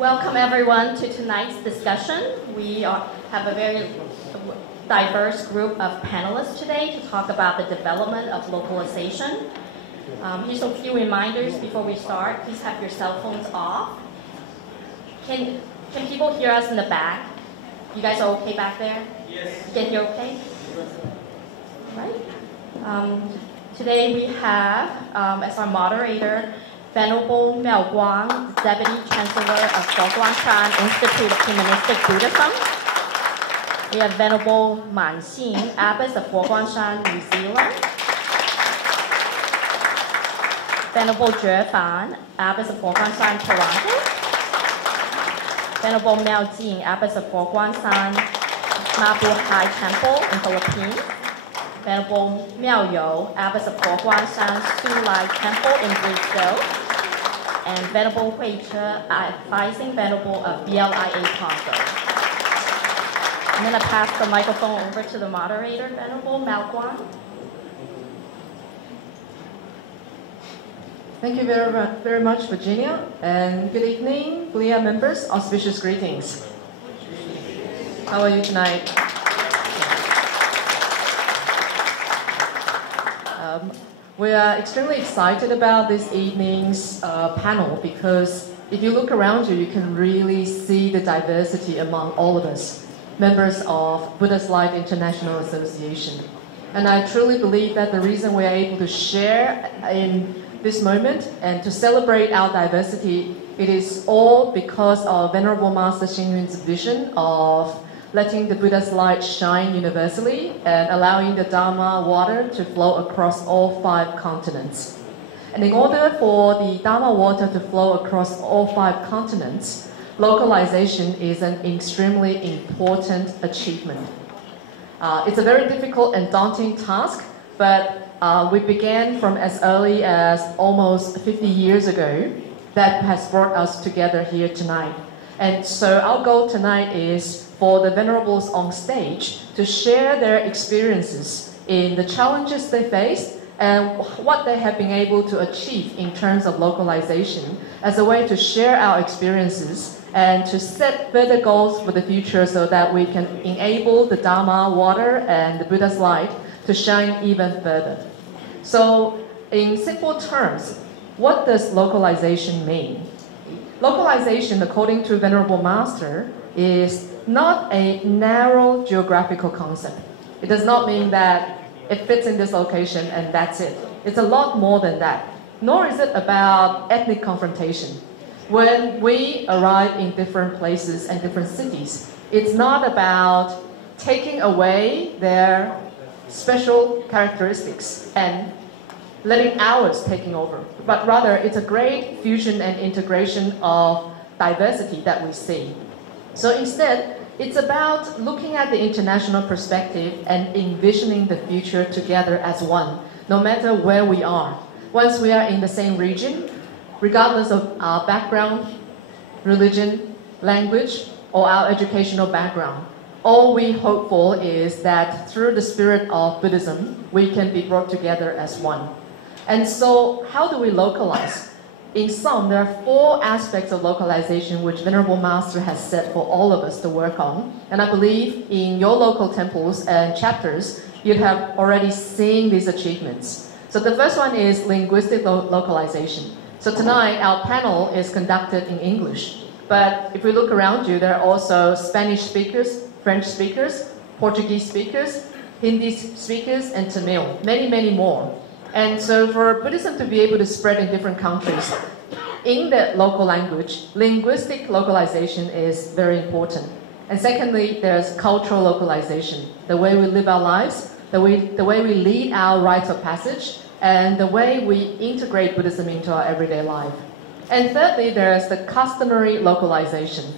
Welcome everyone to tonight's discussion. We have a very diverse group of panelists today to talk about the development of localization. Here's a few reminders before we start. Please have your cell phones off. Can people hear us in the back? You guys are okay back there? Yes. You can hear okay? Right. Today we have as our moderator Venerable Miao, Deputy Chancellor of Foguangshan Institute of Humanistic Buddhism. We have Venerable Manxin, Abbess of Foguangshan, New Zealand. Venerable觉凡, Abbess of Foguangshan, Toronto. Venerable妙净, Abbess of Foguangshan, Mabu High Temple in Philippines. Venerable Miao, Abbess of Foguangshan Sulai Temple in Brazil. And Venerable慧徹, Advising Venerable of BLIA Congo. I'm going to pass the microphone over to the moderator, Venerable Malguan. Thank you very much, Virginia, and good evening, BLIA members. Auspicious greetings. How are you tonight? We are extremely excited about this evening's panel because if you look around you, you can really see the diversity among all of us, members of Buddhist Life International Association. And I truly believe that the reason we are able to share in this moment and to celebrate our diversity, it is all because of Venerable Master Xing Yun's vision of letting the Buddha's light shine universally and allowing the Dharma water to flow across all 5 continents. And in order for the Dharma water to flow across all 5 continents, localization is an extremely important achievement. It's a very difficult and daunting task, but we began from as early as almost 50 years ago. That has brought us together here tonight. And so our goal tonight is for the Venerables on stage to share their experiences in the challenges they faced and what they have been able to achieve in terms of localization as a way to share our experiences and to set further goals for the future so that we can enable the Dharma water and the Buddha's light to shine even further. So in simple terms, what does localization mean? Localization, according to Venerable Master, is not a narrow geographical concept. It does not mean that it fits in this location and that's it. It's a lot more than that. Nor is it about ethnic confrontation. When we arrive in different places and different cities, it's not about taking away their special characteristics and letting ours taking over. But rather, it's a great fusion and integration of diversity that we see. So instead, it's about looking at the international perspective and envisioning the future together as one, no matter where we are. Once we are in the same region, regardless of our background, religion, language, or our educational background, all we hope for is that through the spirit of Buddhism, we can be brought together as one. And so, how do we localize? In sum, there are 4 aspects of localization which Venerable Master has set for all of us to work on. And I believe in your local temples and chapters, you'd have already seen these achievements. So the first one is linguistic localization. So tonight, our panel is conducted in English. But if we look around you, there are also Spanish speakers, French speakers, Portuguese speakers, Hindi speakers, and Tamil. Many, many more. And so for Buddhism to be able to spread in different countries in the local language, linguistic localization is very important. And secondly, there's cultural localization, the way we live our lives, the way we lead our rites of passage, and the way we integrate Buddhism into our everyday life. And thirdly, there's the customary localization.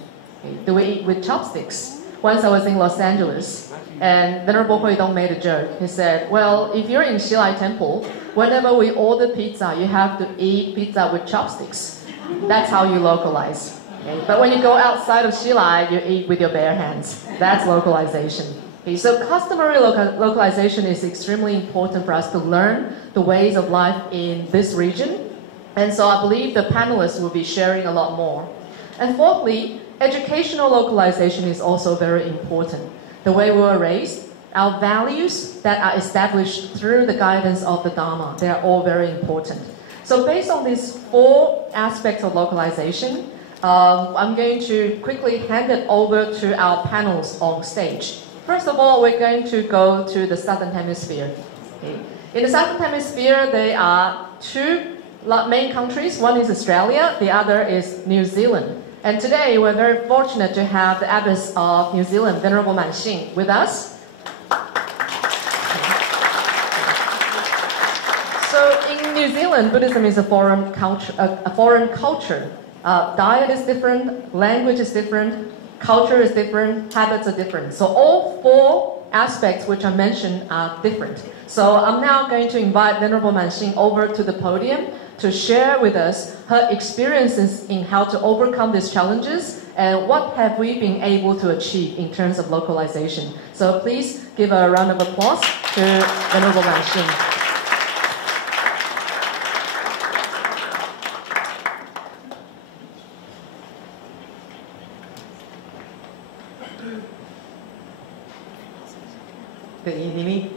Do we eat with chopsticks? Once I was in Los Angeles, and Venerable Huidong made a joke. He said, well, if you're in Xilai Temple, whenever we order pizza, you have to eat pizza with chopsticks. That's how you localize. Okay? But when you go outside of Xilai, you eat with your bare hands. That's localization. Okay? So customary localization is extremely important for us to learn the ways of life in this region. And so I believe the panelists will be sharing a lot more. And fourthly, educational localization is also very important. The way we were raised, our values that are established through the guidance of the Dharma, they are all very important. So based on these four aspects of localization, I'm going to quickly hand it over to our panels on stage. First of all, we're going to go to the Southern Hemisphere. Okay. In the Southern Hemisphere, there are two main countries. One is Australia, the other is New Zealand. And today, we're very fortunate to have the Abbess of New Zealand, Venerable Mansin, with us. So in New Zealand, Buddhism is a foreign culture. Diet is different, language is different, culture is different, habits are different. So all four aspects which I mentioned are different. So I'm now going to invite Venerable Mansin over to the podium to share with us her experiences in how to overcome these challenges and what have we been able to achieve in terms of localization. So please give a round of applause to Venerable Mansin.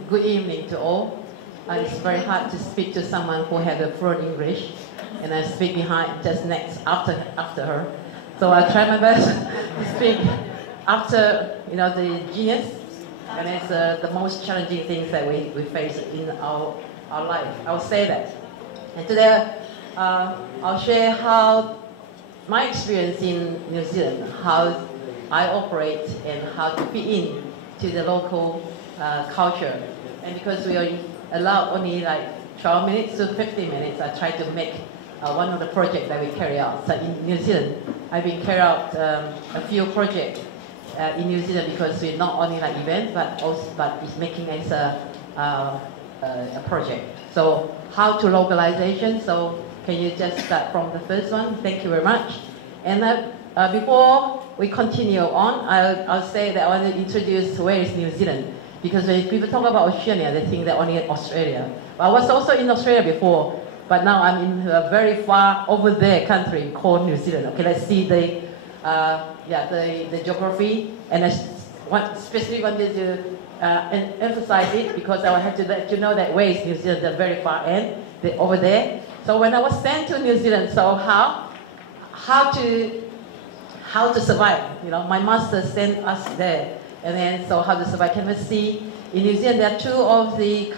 Good evening to all. It's very hard to speak to someone who had a fluent English, and I speak behind just next after her. So I try my best to speak after the genius, and it's the most challenging things that we face in our life. I will say that. And today I'll share how my experience in New Zealand, how I operate, and how to fit in to the local culture. And because we are allowed only like 12 minutes to 15 minutes, I try to make one of the projects that we carry out. So in New Zealand, I've been carrying out a few projects in New Zealand because we're not only like event, but it's making as a project. So how to localization? So can you just start from the first one? Thank you very much. And before we continue on, I'll say that I want to introduce where is New Zealand. Because when people talk about Oceania, they think they're only in Australia. But I was also in Australia before, but now I'm in a very far over there country called New Zealand. Okay, let's see the geography. And I especially wanted to emphasize it because I had to let you know that where is New Zealand, the very far end, over there. So when I was sent to New Zealand, so how to survive? My master sent us there. And then, so how to survive? Can we see? In New Zealand, there are two of the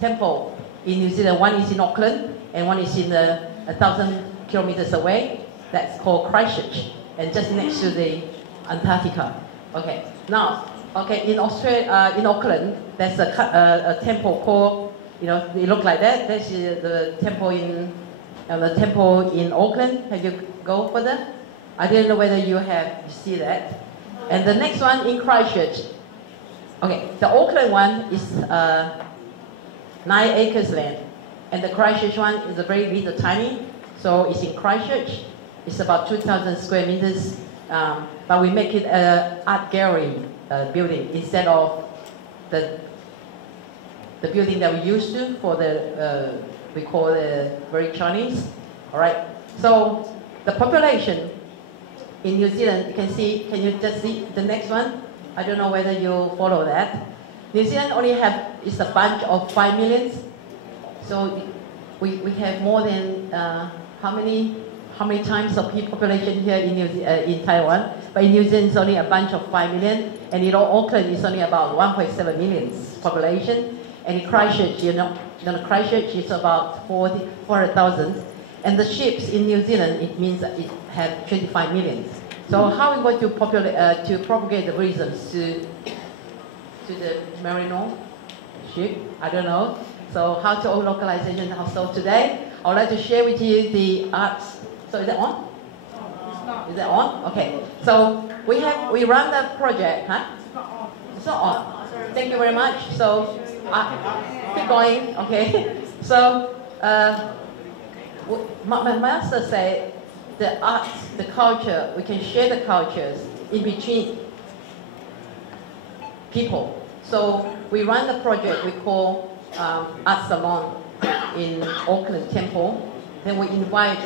temples in New Zealand. One is in Auckland, and one is in 1,000 kilometers away. That's called Christchurch, and just next to the Antarctica. Okay. Now, in Australia, in Auckland, there's a temple called, they look like that. That's the temple in Auckland. Have you go further? I didn't know whether you see that. And the next one in Christchurch. Okay, the Auckland one is 9 acres land. And the Christchurch one is a very little tiny. So it's in Christchurch. It's about 2,000 square meters. But we make it an art gallery building instead of the building that we used to for we call the very Chinese. All right. So the population in New Zealand, you can see, can you just see the next one? I don't know whether you follow that. New Zealand only is a bunch of 5 million. So we have more than, how many times of population here in Taiwan? But in New Zealand, it's only a bunch of 5 million. And in Auckland, it's only about 1.7 million population. And in Christchurch, Christchurch is about 400,000. And the ships in New Zealand, it means that it have 25 million. So how are we going to propagate the Buddhisms to the Merino ship? I don't know. So how to localization? So today, I would like to share with you the arts. So is that on? Is that on? Okay. So we run the project, huh? It's not on. Thank you very much. So keep going. Okay. So my master said the arts, the culture, we can share the cultures in between people. So we run the project we call Art Salon in Auckland Temple. Then we invite,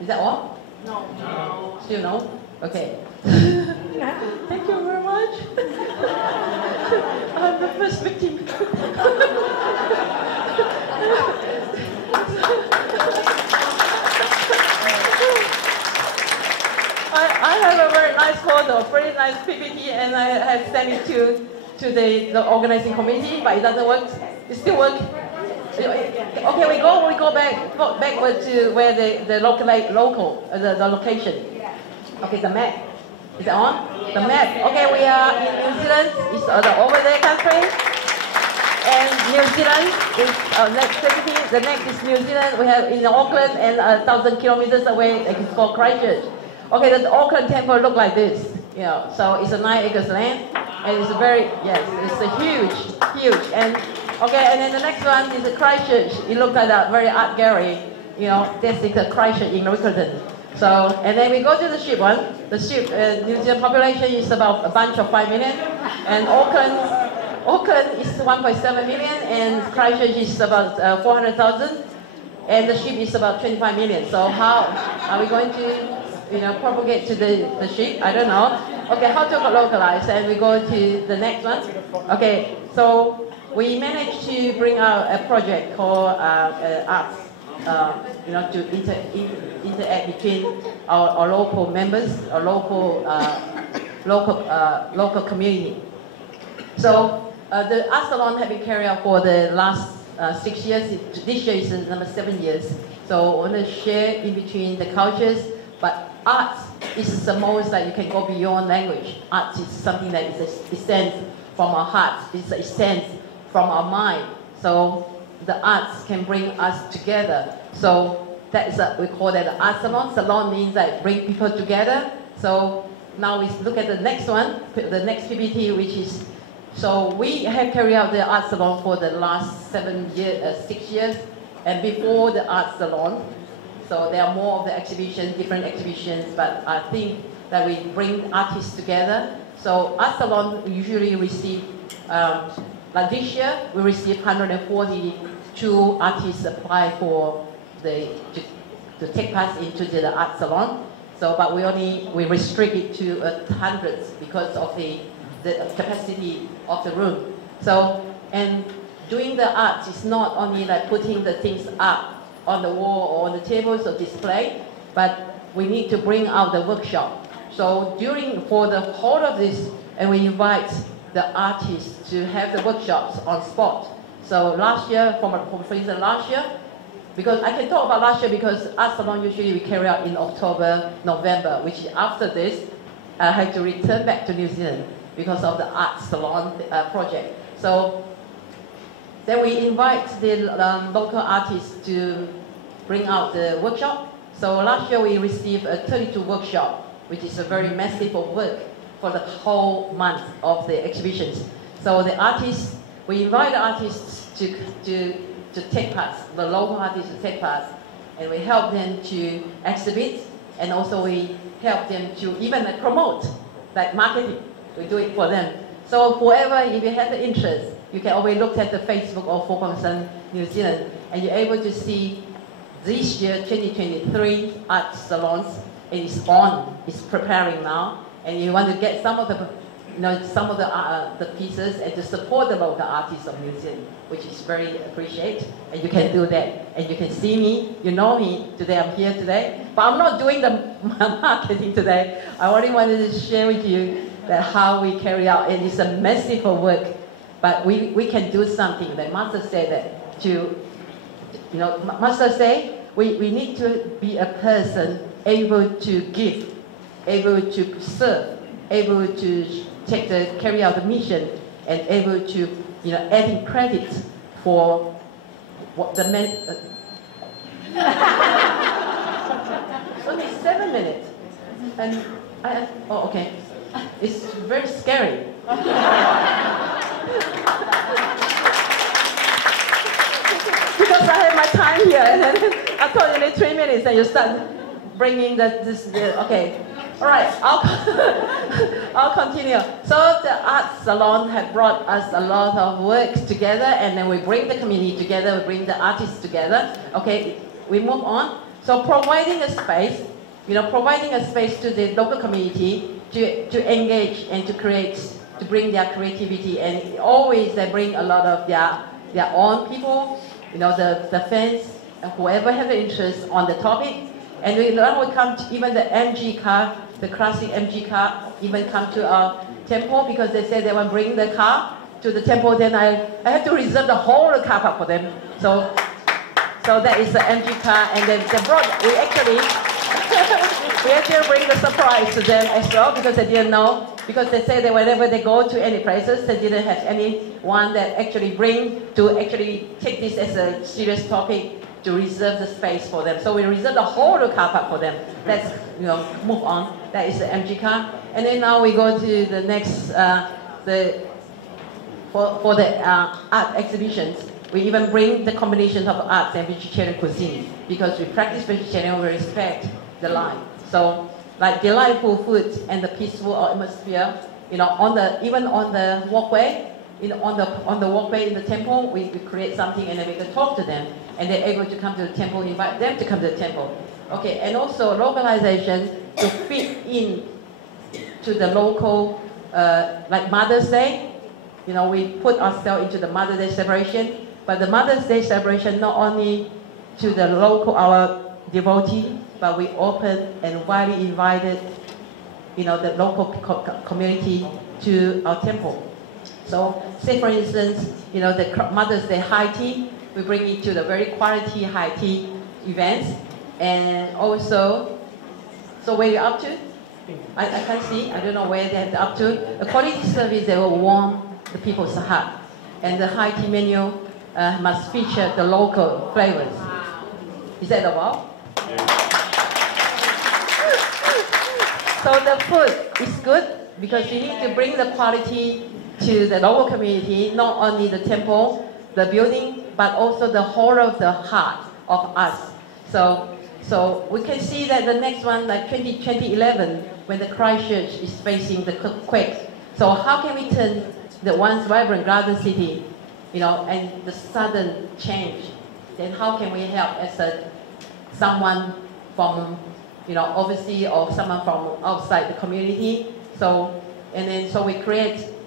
Is that all? No. Still no? Okay. Thank you very much. I'm the first victim. I have a very nice photo, very nice PPT, and I have sent it to the organizing committee, but it doesn't work. It still works. Okay, we go backward to where the location. Okay, the map. Is it on? The map. Okay, we are in New Zealand. It's the over there country. And New Zealand is next city. The next is New Zealand. We have in Auckland and 1,000 kilometers away. It's called Christchurch. Okay, the Auckland temple look like this. You know, so it's a 9 acres land, and it's a it's a huge. And okay, and then the next one is the Christchurch. It looks like a very art gallery. You know, that's the Christchurch in Riccarton. So, and then we go to the ship one. The ship, New Zealand population is about a bunch of 5 million, and Auckland is 1.7 million, and Christchurch is about 400,000, and the ship is about 25 million. So how are we going to, propagate to the ship? I don't know. Okay, how to localize, and we go to the next one. Okay, so we managed to bring out a project called arts. To interact between our local members, our local community. So the art salon has been carried out for the last 6 years. This year is number 7 years. So I want to share in between the cultures, but art is the most that you can go beyond language. Art is something that is stems from our hearts. It stems from our mind. So the arts can bring us together. So that is we call that the art salon. Salon means that bring people together. So now we look at the next one, the next PPT, which is, so we have carried out the art salon for the last 6 years, and before the art salon. So there are more of the exhibitions, different exhibitions, but I think that we bring artists together. So art salon usually receive, like this year, we received 142 artists apply for to take part into the art salon. So, but we restrict it to hundreds because of the capacity of the room. So, and doing the art is not only like putting the things up on the wall or on the tables or display, but we need to bring out the workshop. So for the whole of this, and we invite the artists to have the workshops on spot. So last year, for instance, last year, because I can talk about last year because art salon usually we carry out in October, November, which after this, I had to return back to New Zealand because of the art salon project. So then we invite the local artists to bring out the workshop. So last year we received a 32 workshop, which is a very massive of work for the whole month of the exhibitions. So the artists, we invite the artists to take part, the local artists to take part, and we help them to exhibit, and also we help them to even promote, like marketing. We do it for them. So whoever, if you have the interest, you can always look at the Facebook of Fo Kwang San New Zealand, and you're able to see this year, 2023 art salons. It is on, it's preparing now, and you want to get some of the pieces and to support the local artists of New Zealand, which is very appreciated, and you can do that. And you can see me, you know me, today I'm here today, but I'm not doing the marketing today. I only wanted to share with you that how we carry out, and it's a massive work, but we can do something. The Master said that Master say, we need to be a person able to give, able to serve, able to carry out the mission, and able to, adding credit for what the men. Only 7 minutes, and okay, it's very scary. Because I have my time here, and then I thought you need 3 minutes, and you start bringing okay. All right, I'll continue. So the art salon have brought us a lot of work together, and then we bring the community together, we bring the artists together. Okay, we move on. So providing a space, providing a space to the local community to engage and to create, to bring their creativity, and always they bring a lot of their own people, the fans, whoever have an interest on the topic, and we will come to even the MG car, the classic MG car, even come to our temple because they say they want to bring the car to the temple. Then I have to reserve the whole car park for them. So that is the MG car, and then they brought. We actually bring the surprise to them as well because they didn't know. Because they say that whenever they go to any places, they didn't have anyone that actually bring to actually take this as a serious topic to reserve the space for them. So we reserve the whole car park for them. Let's move on. That is the MG car, and then now we go to the next for the art exhibitions. We even bring the combination of arts and vegetarian cuisine because we practice vegetarian, we respect the life. So like delightful food and the peaceful atmosphere, even on the walkway, on the walkway in the temple, we create something and then we can talk to them and they're able to come to the temple, invite them to come to the temple. Okay, and also localization to fit in to the local, like Mother's Day. We put ourselves into the Mother's Day celebration, but the Mother's Day celebration not only to the local, our devotee, but we open and widely invited, the local community to our temple. So, say for instance, the Mother's Day high tea, we bring it to the very quality high tea events, and also, so where you're up to? I can't see. I don't know where they're up to. A quality service, they will warm the people's heart, and the high tea menu must feature the local flavors. Is that a wow? So the food is good because you need to bring the quality to the local community, not only the temple, the building, but also the whole of the heart of us. So we can see that the next one, like 2011, when the Christchurch is facing the quake. So how can we turn the once vibrant garden city, and the sudden change? Then how can we help as someone from, overseas or someone from outside the community? So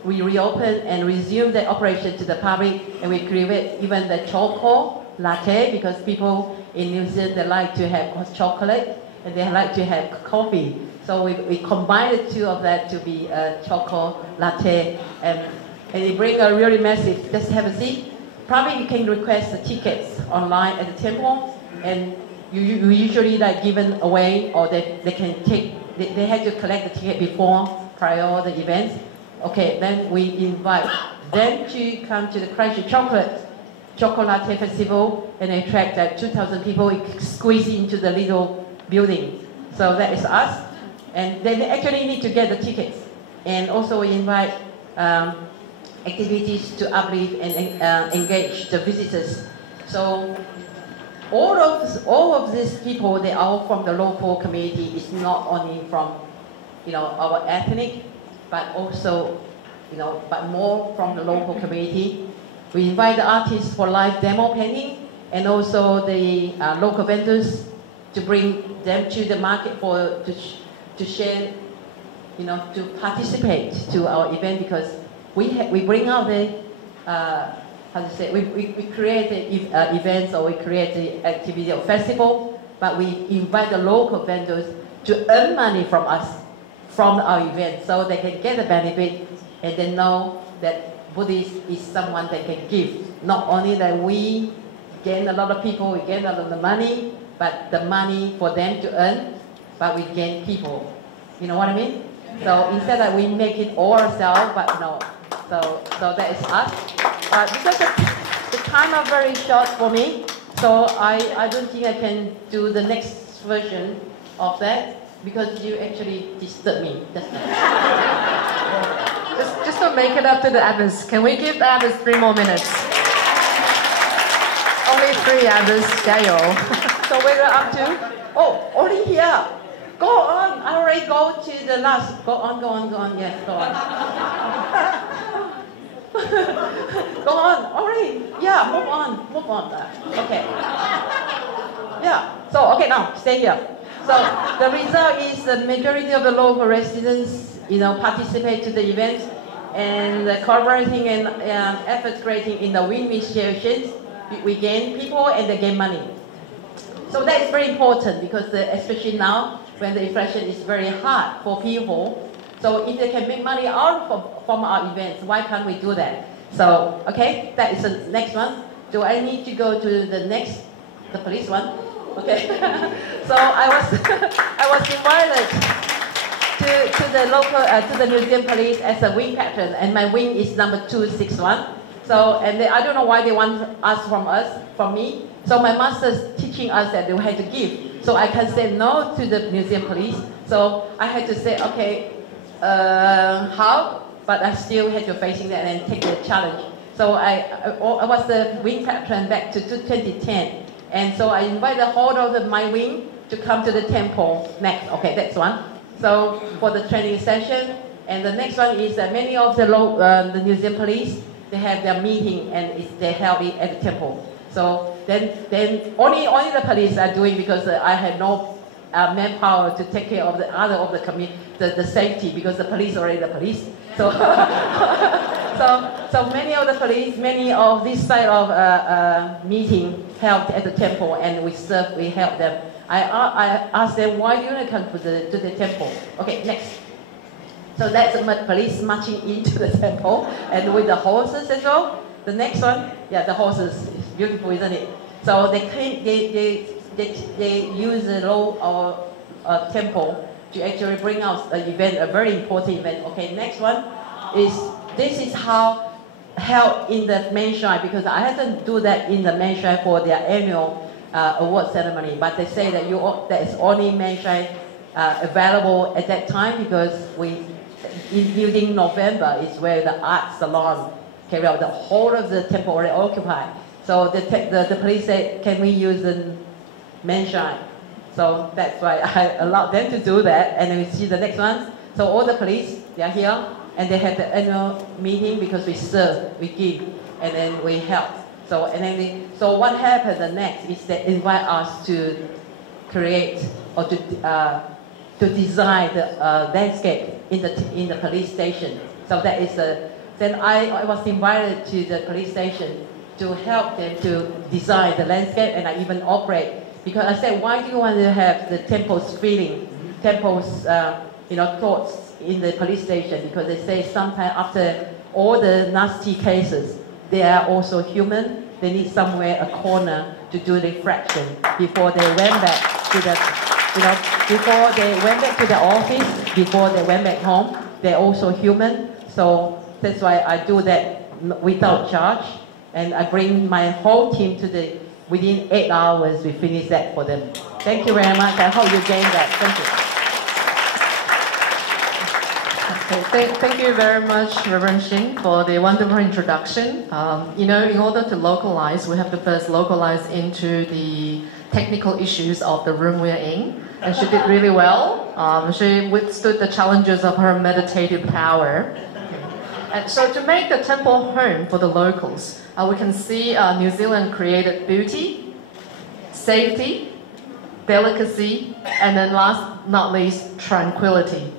we reopen and resume the operation to the public, and we create even the choco latte because people in New Zealand, they like to have chocolate and they like to have coffee. So we combine the two of that to be a choco latte, and they bring a really massive, just have a seat. Probably you can request the tickets online at the temple, and you usually given away, or they can take, they have to collect the ticket prior the event. Okay, then we invite them to come to the Christchurch Chocolate Festival and attract that 2,000 people squeeze into the little building. So that is us. And they actually need to get the tickets. And also we invite activities to uplift and engage the visitors. So all of these people, they are all from the local community. It's not only from our ethnic, but also but more from the local community. We invite the artists for live demo painting, and also the local vendors to bring them to the market to share, to participate to our event, because we bring out the we create the events, or we create the activity or festival, but we invite the local vendors to earn money from us, from our event, so they can get the benefit and they know that Buddhist is someone they can give. Not only that we gain a lot of people, we gain a lot of the money, but the money for them to earn, but we gain people. You know what I mean? So instead that we make it all ourselves, but no. So that is us. Because the time is very short for me, so I don't think I can do the next version of that, because you actually disturbed me just now. Just to make it up to the Abbas, can we give the Abbas 3 more minutes? Only 3 Abbas, jayo. So where are up to? Oh, only here. Go on. I already go to the last. Go on. Yes, go on. Go on. Already. Yeah, move on. Okay. Yeah. So, okay, now, stay here. So, the result is the majority of the local residents, participate to the event and collaborating and effort creating in the win-win situations. We gain people and they gain money. So that is very important because especially now when the inflation is very hard for people. So if they can make money out from our events, why can't we do that? So, okay, that is the next one. Do I need to go to the police one? Okay. So I was invited to the local, to the museum police as a wing patron, and my wing is number 261. So, and I don't know why they want from me. So my master's teaching us that they had to give. So I can say no to the museum police. So I had to say, okay, how? But I still had to facing that and take the challenge. So I was the wing patron back to 2010. And so I invite the whole of my wing to come to the temple next. Okay, that's one. So for the training session. And the next one is many of the museum police, they have their meeting and they held it at the temple. So then only the police are doing because I had no manpower to take care of the other of the safety because the police are already the police. So so many of the police, many of this side of meeting held at the temple and we help them. I asked them, why do you come to the temple? Okay, next. So that's the police marching into the temple and with the horses as well. The next one, yeah, the horses, it's beautiful, isn't it? So they use the law of temple to actually bring out an event, a very important event. Okay, next one is, this is how held in the main shrine, because I had to do that in the main shrine for their annual award ceremony, but they say that there is only main shrine available at that time because during November is where the art salon carry out, the whole of the temple already occupied. So the police said, can we use the main shrine? So that's why I allowed them to do that. And then we see the next one. So all the police, they are here, and they have the annual meeting because we serve, we give, and then we help. So so what happened the next is they invite us to create or to design the landscape in the police station. So that is then I was invited to the police station to help them to design the landscape, and I even operate. Because I said, why do you want to have the temple's feeling, temple's thoughts in the police station? Because they say sometimes after all the nasty cases, they are also human. They need somewhere, a corner, to do reflection before they went back to before they went back to the office, before they went back home. They're also human. So that's why I do that without charge. And I bring my whole team within 8 hours, we finish that for them. Thank you very much. I hope you gain that. Thank you. Thank you very much, Reverend Shin, for the wonderful introduction. In order to localize, we have to first localize into the technical issues of the room we're in. And she did really well. She withstood the challenges of her meditative power. And so to make the temple home for the locals, we can see New Zealand created beauty, safety, delicacy, and then last but not least, tranquility.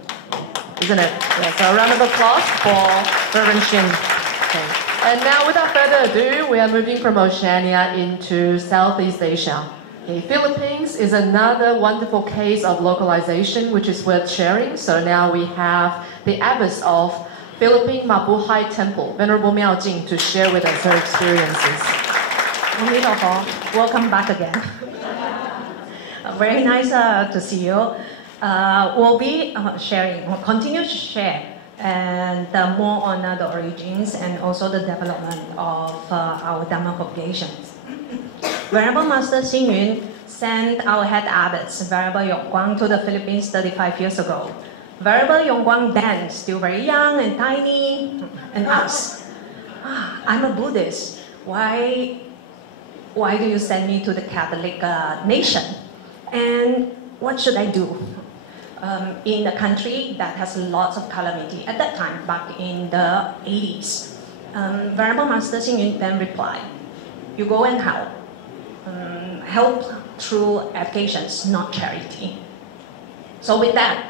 Isn't it? Yeah, so a round of applause for Reverend Shin. Okay. And now without further ado, we are moving from Oceania into Southeast Asia. Okay, Philippines is another wonderful case of localization which is worth sharing. So now we have the abbess of Philippine Mabuhay Temple, Venerable妙净, to share with us her experiences. Welcome back again. Very nice to see you. We'll be sharing, we'll continue to share and more on the origins and also the development of our Dhamma propagations. Venerable Master Xing Yun sent our head abbots, Venerable Yong Guang, to the Philippines 35 years ago. Venerable Yong Guang then, still very young and tiny, and asked, I'm a Buddhist. Why do you send me to the Catholic nation? And what should I do? In a country that has lots of calamity at that time, back in the 80s. Venerable Master Xing Yun then replied, you go and help through educations, not charity. So with that,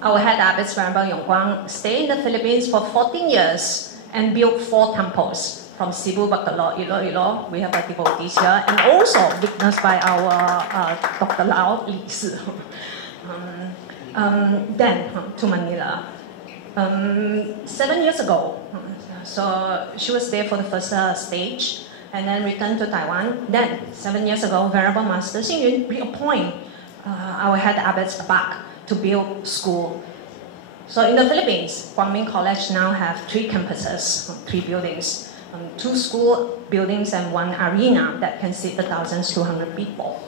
our head abbot Venerable Yongguang stayed in the Philippines for 14 years and built 4 temples from Cebu, Bacolod, Iloilo. We have our devotees here, and also witnessed by our Dr. Lau Li Si. Then to Manila. 7 years ago, so she was there for the first stage, and then returned to Taiwan. Then 7 years ago, Venerable Master Xing Yun reappointed our head abbots back to build school. So in the Philippines, Guangming College now have 3 campuses, 3 buildings, 2 school buildings and 1 arena that can seat 1,200 people.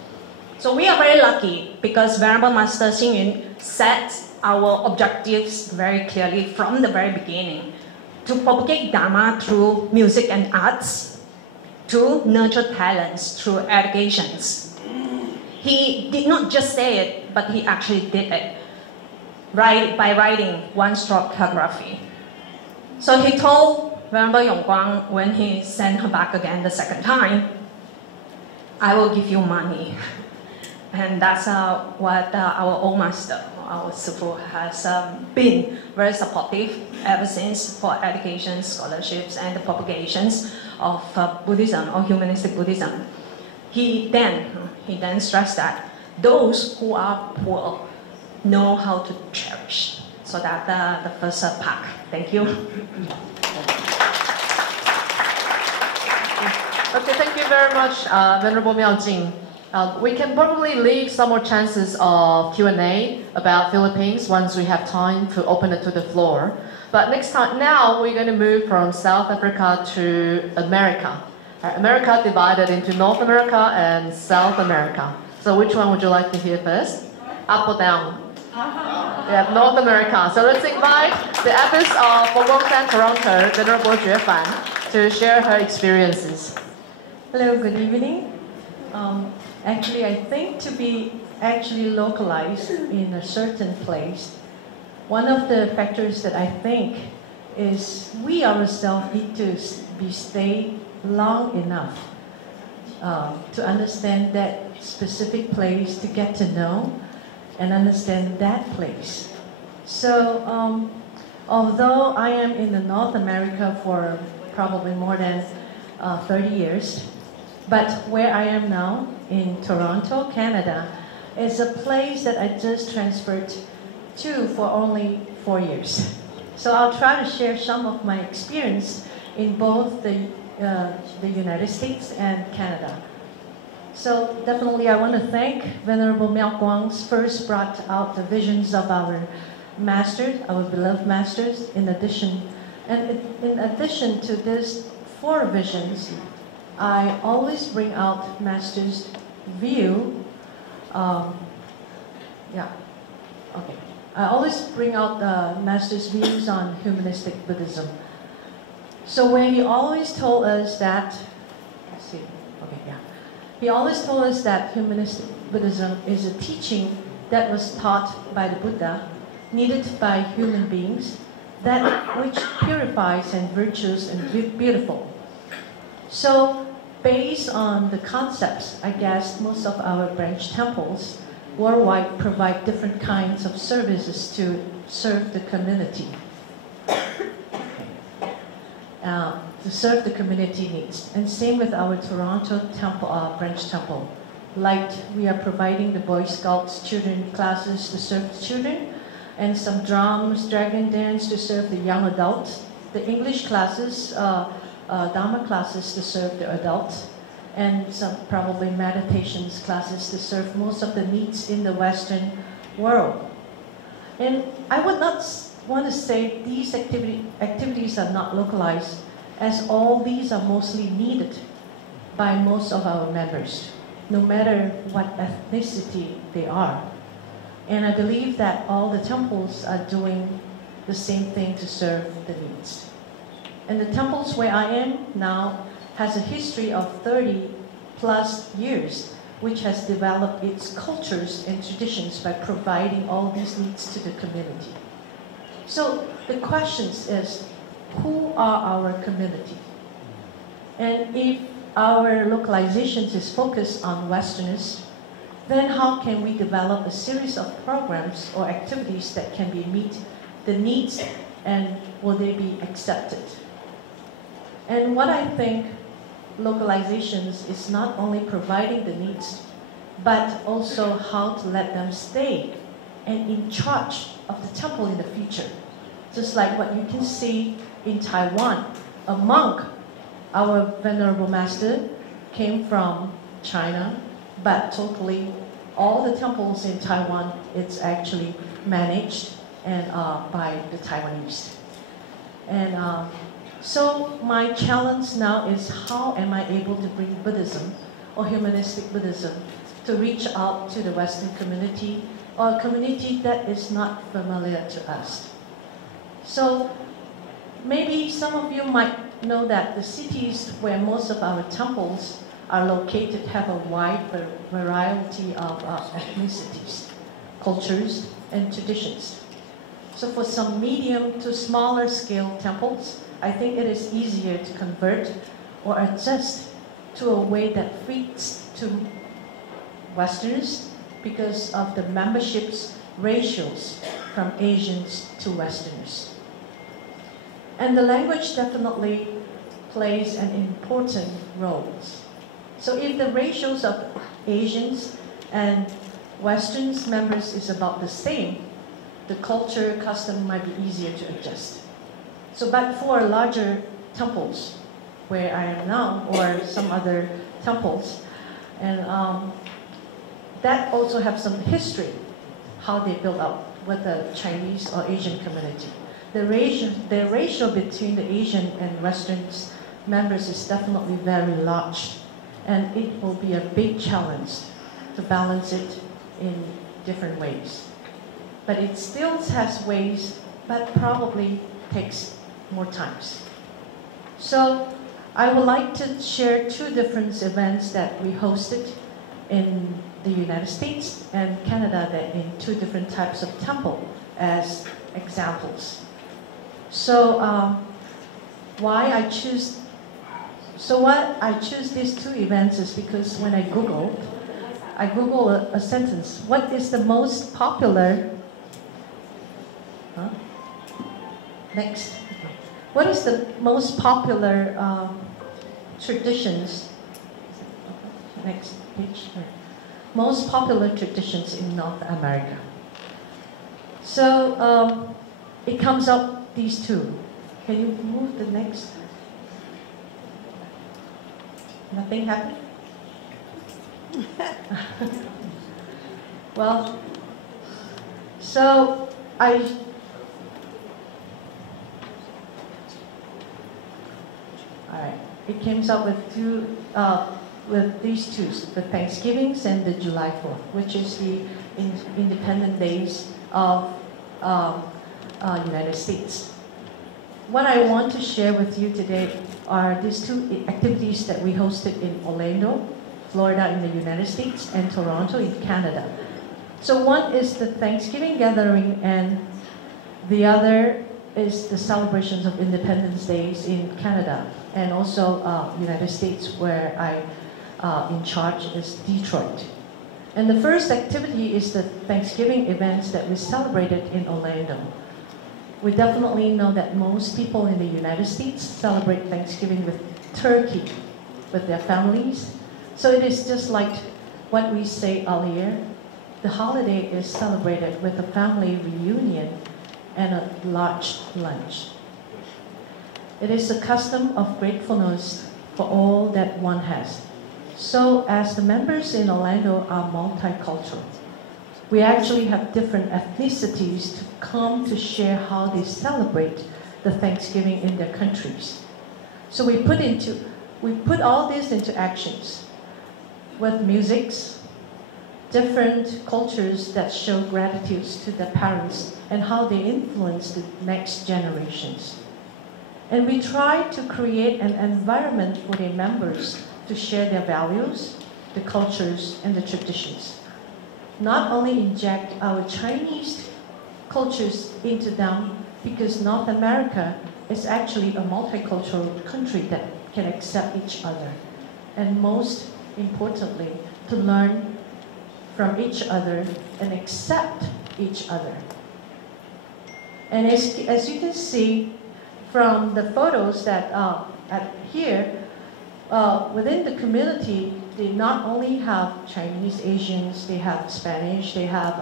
So we are very lucky because Venerable Master Xing Yun set our objectives very clearly from the very beginning to propagate Dharma through music and arts, to nurture talents through educations. He did not just say it, but he actually did it by writing 1-stroke calligraphy. So he told Venerable Yongguang when he sent her back again the second time, I will give you money. And that's what our old master, our Sifu, has been very supportive ever since for education, scholarships, and the propagations of Buddhism or humanistic Buddhism. He then stressed that those who are poor know how to cherish. So that's the first part. Thank you. Okay, thank you very much, Venerable Miaojing. We can probably leave some more chances of Q&A about Philippines once we have time to open it to the floor. But now we're going to move from South Africa to America. America divided into North America and South America. So which one would you like to hear first? Up or down? Yeah, North America. So let's invite the abbess of Foguang Toronto, Venerable觉凡, to share her experiences. Hello, good evening. Actually, I think to be actually localized in a certain place, one of the factors that I think is we ourselves need to stay long enough to understand that specific place, to get to know and understand that place. So, although I am in the North America for probably more than 30 years, but where I am now, in Toronto, Canada, is a place that I just transferred to for only 4 years. So I'll try to share some of my experience in both the United States and Canada. So definitely I want to thank Venerable Miaoguang's first brought out the visions of our masters, our beloved masters, in addition to these 4 visions, I always bring out Master's view. I always bring out the Master's views on humanistic Buddhism. So when he always told us that, he always told us that humanistic Buddhism is a teaching that was taught by the Buddha, needed by human beings, that which purifies and virtuous and beautiful. So, based on the concepts, I guess most of our branch temples worldwide provide different kinds of services to serve the community. To serve the community needs. And same with our Toronto temple, branch temple. Like we are providing the Boy Scouts children classes to serve the children, and some drums, dragon dance to serve the young adults. The English classes, Dharma classes to serve the adults, and some probably meditations classes to serve most of the needs in the Western world. And I would not want to say these activities are not localized, as all these are mostly needed by most of our members, no matter what ethnicity they are. And I believe that all the temples are doing the same thing to serve the needs. And the temples where I am now has a history of 30+ years, which has developed its cultures and traditions by providing all these needs to the community. So the question is, who are our community? And if our localizations is focused on Westerners, then how can we develop a series of programs or activities that can meet the needs, and will they be accepted? And what I think localizations is not only providing the needs, but also how to let them stay and in charge of the temple in the future. Just like what you can see in Taiwan, a monk, our Venerable Master, came from China, but totally all the temples in Taiwan, it's actually managed and by the Taiwanese. And so my challenge now is how am I able to bring Buddhism or humanistic Buddhism to reach out to the Western community or a community that is not familiar to us. So maybe some of you might know that the cities where most of our temples are located have a wide variety of ethnicities, cultures, and traditions. So for some medium to smaller scale temples, I think it is easier to convert or adjust to a way that fits to Westerners because of the membership's ratios from Asians to Westerners. And the language definitely plays an important role. So if the ratios of Asians and Westerns members is about the same, the culture, custom might be easier to adjust. So but for larger temples, where I am now, or some other temples, and that also have some history, how they built up with the Chinese or Asian community. The ratio between the Asian and Western members is definitely very large, and it will be a big challenge to balance it in different ways. But it still has ways, but probably takes more times. So I would like to share two different events that we hosted in the United States and Canada that in two different types of temple as examples. So why I choose these two events is because when I Googled a sentence, what is the most popular, next, what is the most popular traditions, next page, most popular traditions in North America. So it comes up these two. Can you move the next? Nothing happened? Well, so all right, it comes up with these two, the Thanksgivings and the July 4th, which is the independent days of United States. What I want to share with you today are these two activities that we hosted in Orlando, Florida in the United States, and Toronto in Canada. So one is the Thanksgiving gathering, and the other is the celebrations of Independence Days in Canada, and also United States, where I in charge is Detroit. And the first activity is the Thanksgiving events that we celebrated in Orlando. We definitely know that most people in the United States celebrate Thanksgiving with turkey, with their families. So it is just like what we say earlier. The holiday is celebrated with a family reunion and a large lunch. It is a custom of gratefulness for all that one has. So as the members in Orlando are multicultural, we actually have different ethnicities to come to share how they celebrate the Thanksgiving in their countries. So we put all this into actions with musics, different cultures that show gratitude to their parents and how they influence the next generations. And we try to create an environment for their members to share their values, the cultures, and the traditions. Not only inject our Chinese cultures into them, because North America is actually a multicultural country that can accept each other. And most importantly, to learn from each other and accept each other. And as you can see from the photos that here, within the community, they not only have Chinese, Asians, they have Spanish, they have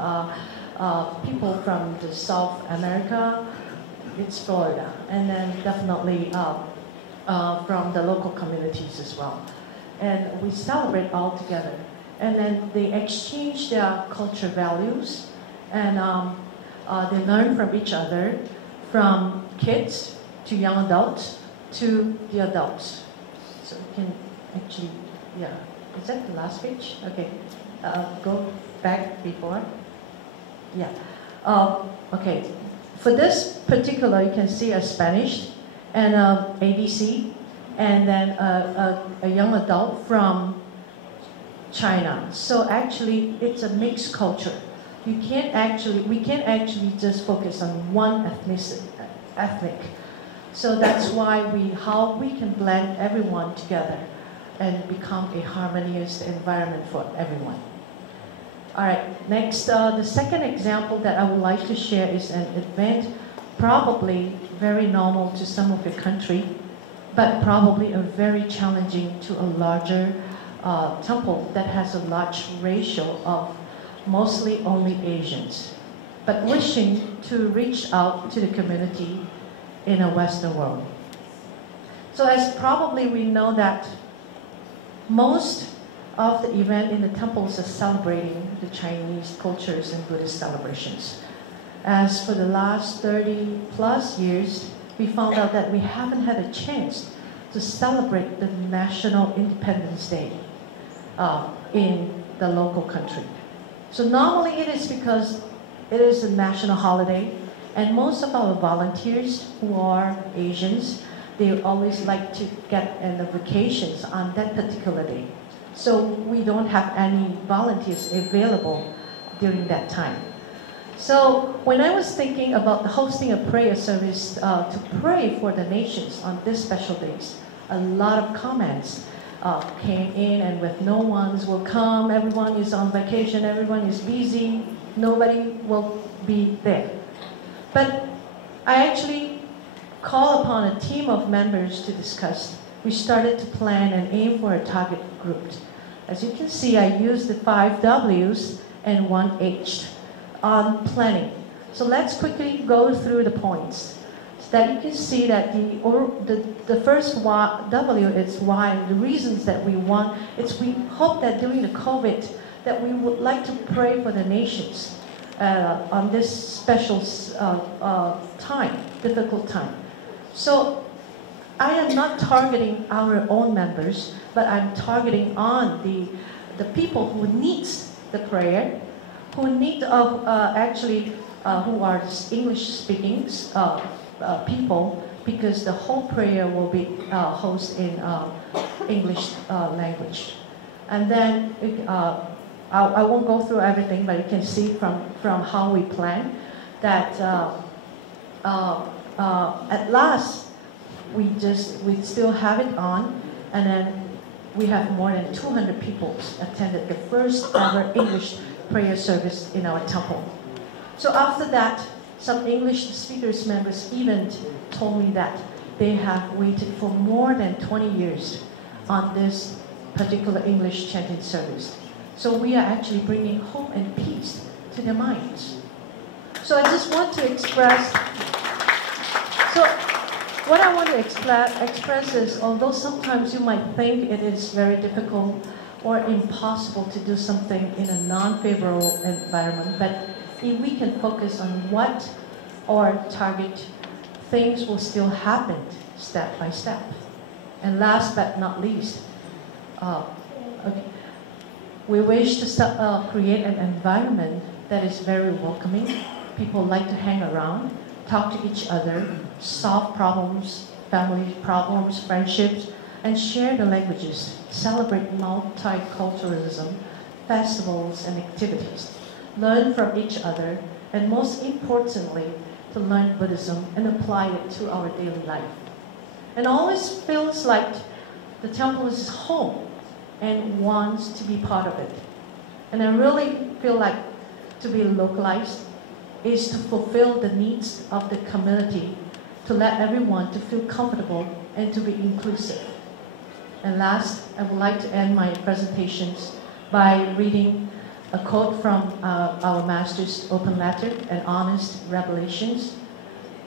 people from the South America, it's Florida, and then definitely from the local communities as well. And we celebrate all together. And then they exchange their culture values, and they learn from each other, from kids to young adults to the adults. So you can actually, yeah. Is that the last page? Okay. Go back before. Yeah. Okay. For this particular, you can see a Spanish and ABC, and then a young adult from China. So actually, it's a mixed culture. We can't actually just focus on one ethnic. So that's why how we can blend everyone together and become a harmonious environment for everyone. All right, next, the second example that I would like to share is an event probably very normal to some of your country, but probably a very challenging to a larger temple that has a large ratio of mostly only Asians, but wishing to reach out to the community in a Western world. So as probably we know that most of the event in the temples are celebrating the Chinese cultures and Buddhist celebrations. As for the last 30 plus years, we found out that we haven't had a chance to celebrate the National Independence Day in the local country. So normally it is because it is a national holiday, and most of our volunteers who are Asians, they always like to get in the vacations on that particular day. So we don't have any volunteers available during that time. So when I was thinking about hosting a prayer service to pray for the nations on these special days, a lot of comments came in, and with no ones will come, everyone is on vacation, everyone is busy, nobody will be there. But I actually called upon a team of members to discuss. We started to plan and aim for a target group. As you can see, I used the 5 W's and 1 H on planning. So let's quickly go through the points so that you can see that the first W is why, the reasons that we want. It's we hope that during the COVID that we would like to pray for the nations on this special time, difficult time. So I am not targeting our own members, but I'm targeting on the people who needs the prayer, who need actually who are English-speaking people, because the whole prayer will be hosted in English language. And then I won't go through everything, but you can see from how we plan that at last we still have it on, and then we have more than 200 people attended the first ever English prayer service in our temple. So after that, some English speakers members even told me that they have waited for more than 20 years on this particular English chanting service. So we are actually bringing hope and peace to their minds. So I just want to express, what I want to express is, although sometimes you might think it is very difficult or impossible to do something in a non-favorable environment, but if we can focus on what our target, things will still happen step by step. And last but not least, we wish to create an environment that is very welcoming. People like to hang around, talk to each other, solve problems, family problems, friendships, and share the languages, celebrate multiculturalism, festivals and activities, learn from each other, and most importantly, to learn Buddhism and apply it to our daily life. And always feels like the temple is home and wants to be part of it. And I really feel like to be localized is to fulfill the needs of the community, to let everyone to feel comfortable and to be inclusive. And last, I would like to end my presentations by reading a quote from our Master's open letter and honest revelations.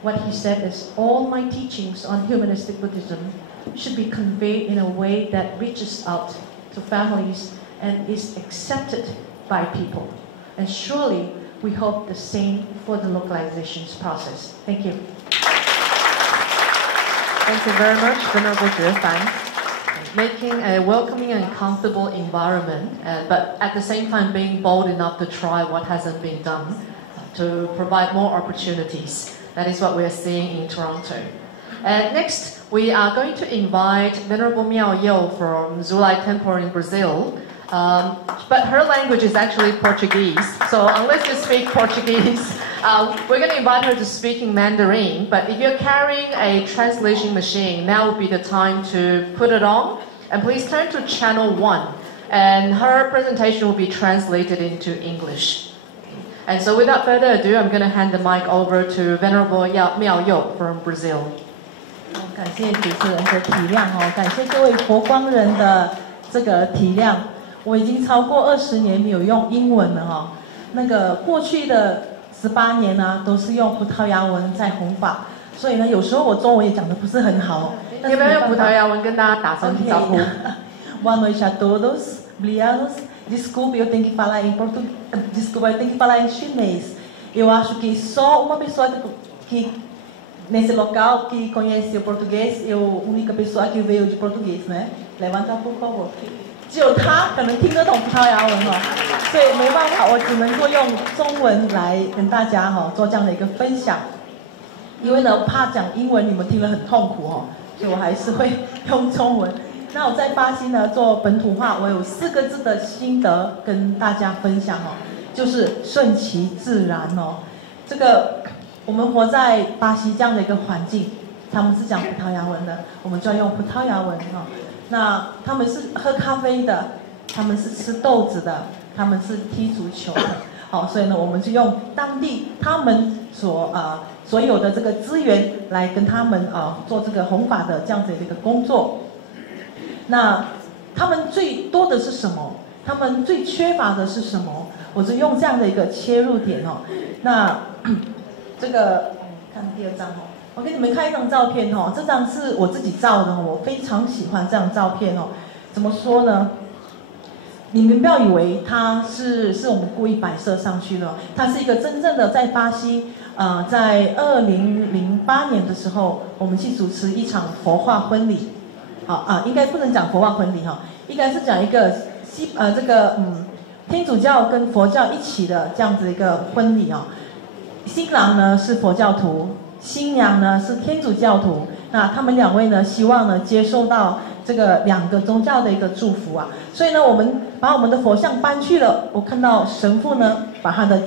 What he said is, all my teachings on humanistic Buddhism should be conveyed in a way that reaches out to families and is accepted by people. And surely we hope the same for the localizations process. Thank you. Thank you very much, Venerable觉凡. Making a welcoming and comfortable environment, but at the same time being bold enough to try what hasn't been done to provide more opportunities. That is what we are seeing in Toronto. And next, we are going to invite Venerable妙佑from Zulai Temple in Brazil. But her language is actually Portuguese, so unless you speak Portuguese, we're going to invite her to speak in Mandarin. But if you're carrying a translation machine, now would be the time to put it on. And please turn to channel 1, and her presentation will be translated into English. And so without further ado, I'm going to hand the mic over to Venerable妙佑from Brazil. 感谢主持人的体谅哦，感谢各位佛光人的这个体谅。我已经超过20年没有用英文了哈。那个过去的18年呢，都是用葡萄牙文在弘法，所以呢，有时候我中文也讲得不是很好。要不要用葡萄牙文跟大家打声招呼 Boa noite a todos, obrigados. Desculpe, eu tenho que falar em português. Desculpa, eu tenho que falar em chinês. Eu acho que só uma pessoa que nesse local que conhece o português, eu a única pessoa que veio de português, né? Levanta por favor. 只有他可能听得懂葡萄牙文哦，所以没办法，我只能够用中文来跟大家哈做这样的一个分享。因为呢，怕讲英文你们听了很痛苦哦，所以我还是会用中文。那我在巴西呢做本土化，我有4个字的心得跟大家分享哦，就是顺其自然哦。这个我们活在巴西这样的一个环境，他们是讲葡萄牙文的，我们就要用葡萄牙文哈。那他们是喝咖啡的，他们是吃豆子的，他们是踢足球的，好，所以呢，我们就用当地他们所有的这个资源来跟他们做这个弘法的这样子的一个工作。那他们最多的是什么？他们最缺乏的是什么？我就用这样的一个切入点哦。那这个看第2张哦。我给你们看一张照片哦，这张是我自己照的，我非常喜欢这张照片哦。怎么说呢？你们不要以为它是我们故意摆设上去的，它是一个真正的在巴西，在2008年的时候，我们去主持一场佛化婚礼，应该不能讲佛化婚礼哈，应该是讲一个天主教跟佛教一起的这样子一个婚礼哦。新郎呢是佛教徒。新娘呢是天主教徒，那他们2位呢希望呢接受到这个2个宗教的一个祝福啊，所以呢我们把我们的佛像搬去了，我看到神父呢把他的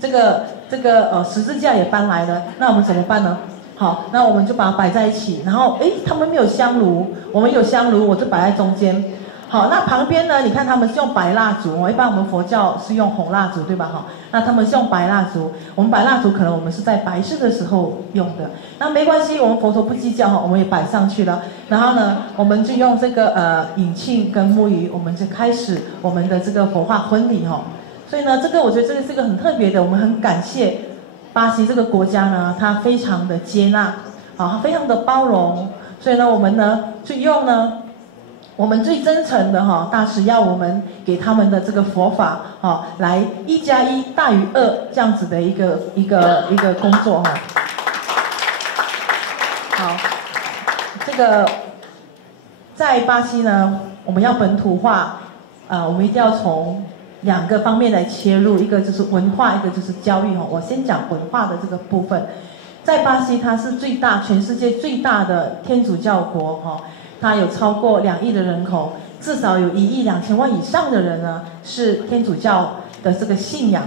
这个十字架也搬来了，那我们怎么办呢？好，那我们就把它摆在一起，然后他们没有香炉，我们有香炉，我就摆在中间。好，那旁边呢？你看他们是用白蜡烛，一般我们佛教是用红蜡烛，对吧？哈，那他们是用白蜡烛。我们白蜡烛可能我们是在白事的时候用的，那没关系，我们佛陀不计较哈，我们也摆上去了。然后呢，我们就用这个引磬跟木鱼，我们就开始我们的这个佛化婚礼哈。所以呢，这个我觉得这个是个很特别的，我们很感谢巴西这个国家呢，它非常的接纳，它非常的包容。所以呢，我们呢就用呢。我们最真诚的大师要我们给他们的这个佛法来1+1大于2这样子的一个工作哈。好，这个在巴西呢，我们要本土化，我们一定要从2个方面来切入，一个就是文化，一个就是教育哈。我先讲文化的这个部分，在巴西它是全世界最大的天主教国哈。它有超过2亿的人口，至少有1亿2千万以上的人呢是天主教的这个信仰。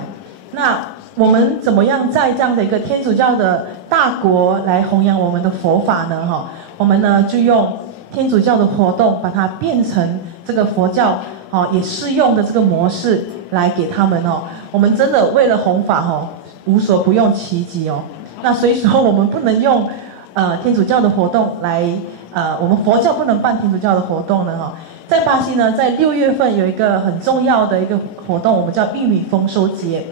那我们怎么样在这样的一个天主教的大国来弘扬我们的佛法呢？我们呢就用天主教的活动，把它变成这个佛教也适用的这个模式来给他们我们真的为了弘法哈，无所不用其极哦。那所以说我们不能用天主教的活动来我们佛教不能办天主教的活动呢哈。在巴西呢，在6月份有一个很重要的一个活动，我们叫玉米丰收节。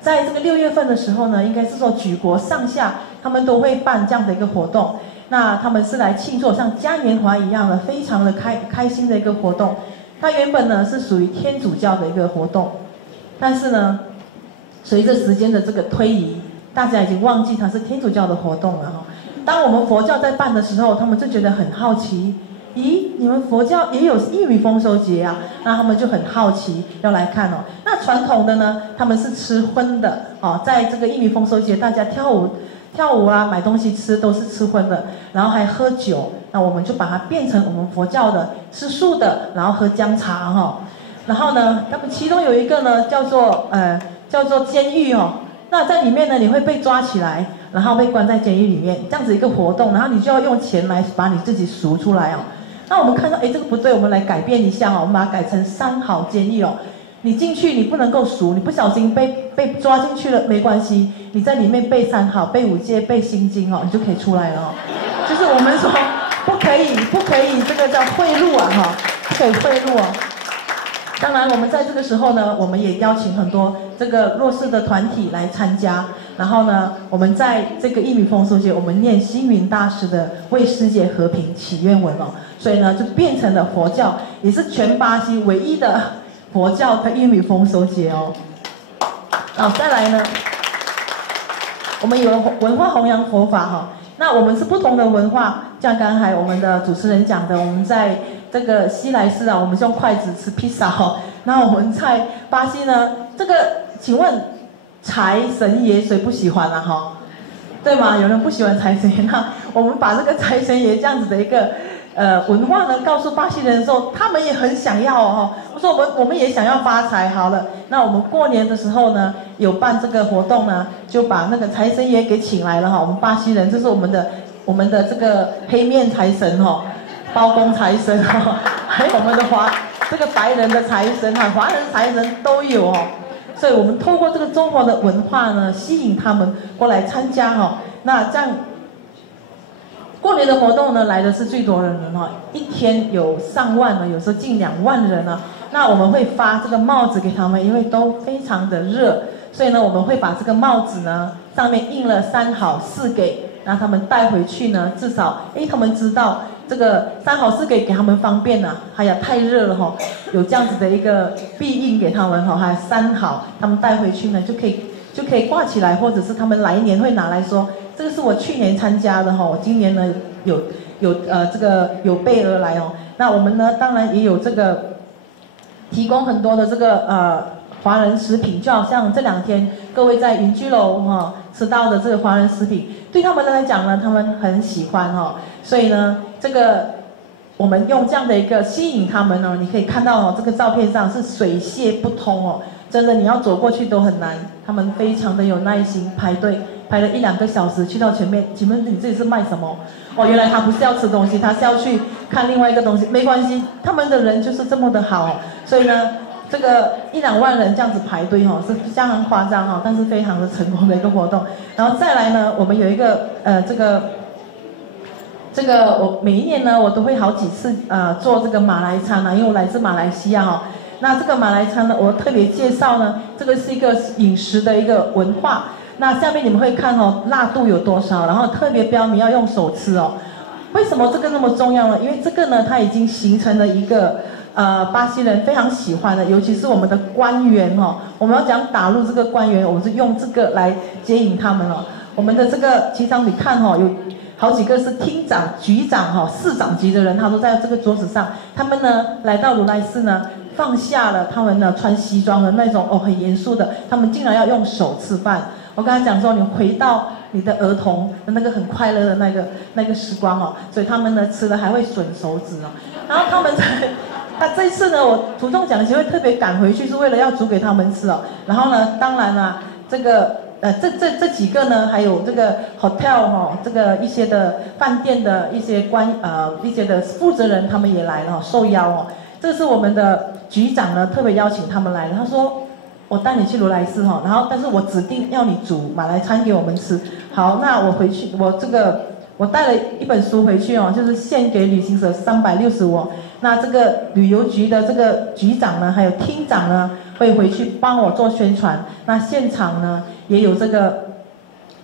在这个6月份的时候呢，应该是说举国上下他们都会办这样的一个活动。那他们是来庆祝像嘉年华一样的，非常的开心的一个活动。它原本呢是属于天主教的一个活动，但是呢，随着时间的这个推移，大家已经忘记它是天主教的活动了哈。当我们佛教在办的时候，他们就觉得很好奇，咦，你们佛教也有玉米丰收节啊？那他们就很好奇要来看哦。那传统的呢，他们是吃荤的哦，在这个玉米丰收节，大家跳舞啊，买东西吃都是吃荤的，然后还喝酒。那我们就把它变成我们佛教的吃素的，然后喝姜茶哈。然后呢，他们其中有一个呢叫做监狱哦。那在里面呢，你会被抓起来，然后被关在监狱里面，这样子一个活动，然后你就要用钱来把你自己赎出来哦。那我们看到，哎，这个不对，我们来改变一下哦，我们把它改成3好监狱哦。你进去，你不能够赎，你不小心被抓进去了没关系，你在里面背3好、背5戒、背心经哦，你就可以出来了哦。就是我们说不可以，这个叫贿赂啊哈，不可以贿赂哦。当然，我们在这个时候呢，我们也邀请很多这个弱势的团体来参加。然后呢，我们在这个玉米丰收节，我们念星云大师的为世界和平祈愿文哦，所以呢，就变成了佛教，也是全巴西唯一的佛教的玉米丰收节哦。好，再来呢，我们有文化弘扬佛法哈。那我们是不同的文化，像刚才我们的主持人讲的，我们在这个西来寺啊，我们是用筷子吃披萨哦。那我们在巴西呢，这个请问财神爷谁不喜欢啊哈？对吗？有人不喜欢财神爷，那我们把这个财神爷这样子的一个文化呢，告诉巴西人的时候，他们也很想要哦。我说我们也想要发财，好了，那我们过年的时候呢，有办这个活动呢，就把那个财神爷给请来了哈。我们巴西人，这是我们的这个黑面财神哈，包公财神哈，还有我们的这个白人的财神哈，华人财神都有哦。所以我们透过这个中国的文化呢，吸引他们过来参加哈。那这样。过年的活动呢，来的是最多人哈，一天有上万呢，有时候近2万人呢。那我们会发这个帽子给他们，因为都非常的热，所以呢，我们会把这个帽子呢上面印了3好4给，让他们带回去呢，至少他们知道这个3好4给他们方便啊。哎呀，太热了哈，有这样子的一个必印给他们哈，还有3好，他们带回去呢就可以挂起来，或者是他们来年会拿来说。这个是我去年参加的哈，我今年呢这个有备而来哦。那我们呢，当然也有这个提供很多的这个华人食品，就好像这2天各位在云居楼哈吃到的这个华人食品，对他们来讲呢，他们很喜欢哈。所以呢，这个我们用这样的一个吸引他们呢，你可以看到哦，这个照片上是水泄不通哦，真的你要走过去都很难，他们非常的有耐心排队。排了1-2个小时去到前面，请问你这里是卖什么？哦，原来他不是要吃东西，他是要去看另外一个东西。没关系，他们的人就是这么的好，所以呢，这个1-2万人这样子排队哈，是非常夸张哈，但是非常的成功的一个活动。然后再来呢，我们有一个这个我每一年呢，我都会好几次做这个马来餐啊，因为我来自马来西亚哈。那这个马来餐呢，我特别介绍呢，这个是一个饮食的一个文化。那下面你们会看哦，辣度有多少，然后特别标明要用手吃哦。为什么这个那么重要呢？因为这个呢，它已经形成了一个巴西人非常喜欢的，尤其是我们的官员哦。我们要讲打入这个官员，我们是用这个来接引他们哦。我们的这个其实你看哦，有好几个是厅长、局长哈、市长级的人，他都在这个桌子上。他们呢来到如来寺呢，放下了他们呢穿西装的那种很严肃的，他们竟然要用手吃饭。我跟他讲说，你回到你的儿童的那个很快乐的那个时光哦，所以他们呢吃了还会吮手指哦。然后他这一次呢，我途中讲习会特别赶回去，是为了要煮给他们吃哦。然后呢，当然啦，这个这几个呢，还有这个 hotel 哈，这个一些的饭店的一些一些的负责人，他们也来了受邀哦。这是我们的局长呢特别邀请他们来了，他说。我带你去如来寺哈，然后但是我指定要你煮马来餐给我们吃。好，那我回去，我带了一本书回去哦，就是献给旅行者365哦。那这个旅游局的这个局长呢，还有厅长呢，会回去帮我做宣传。那现场呢，也有这个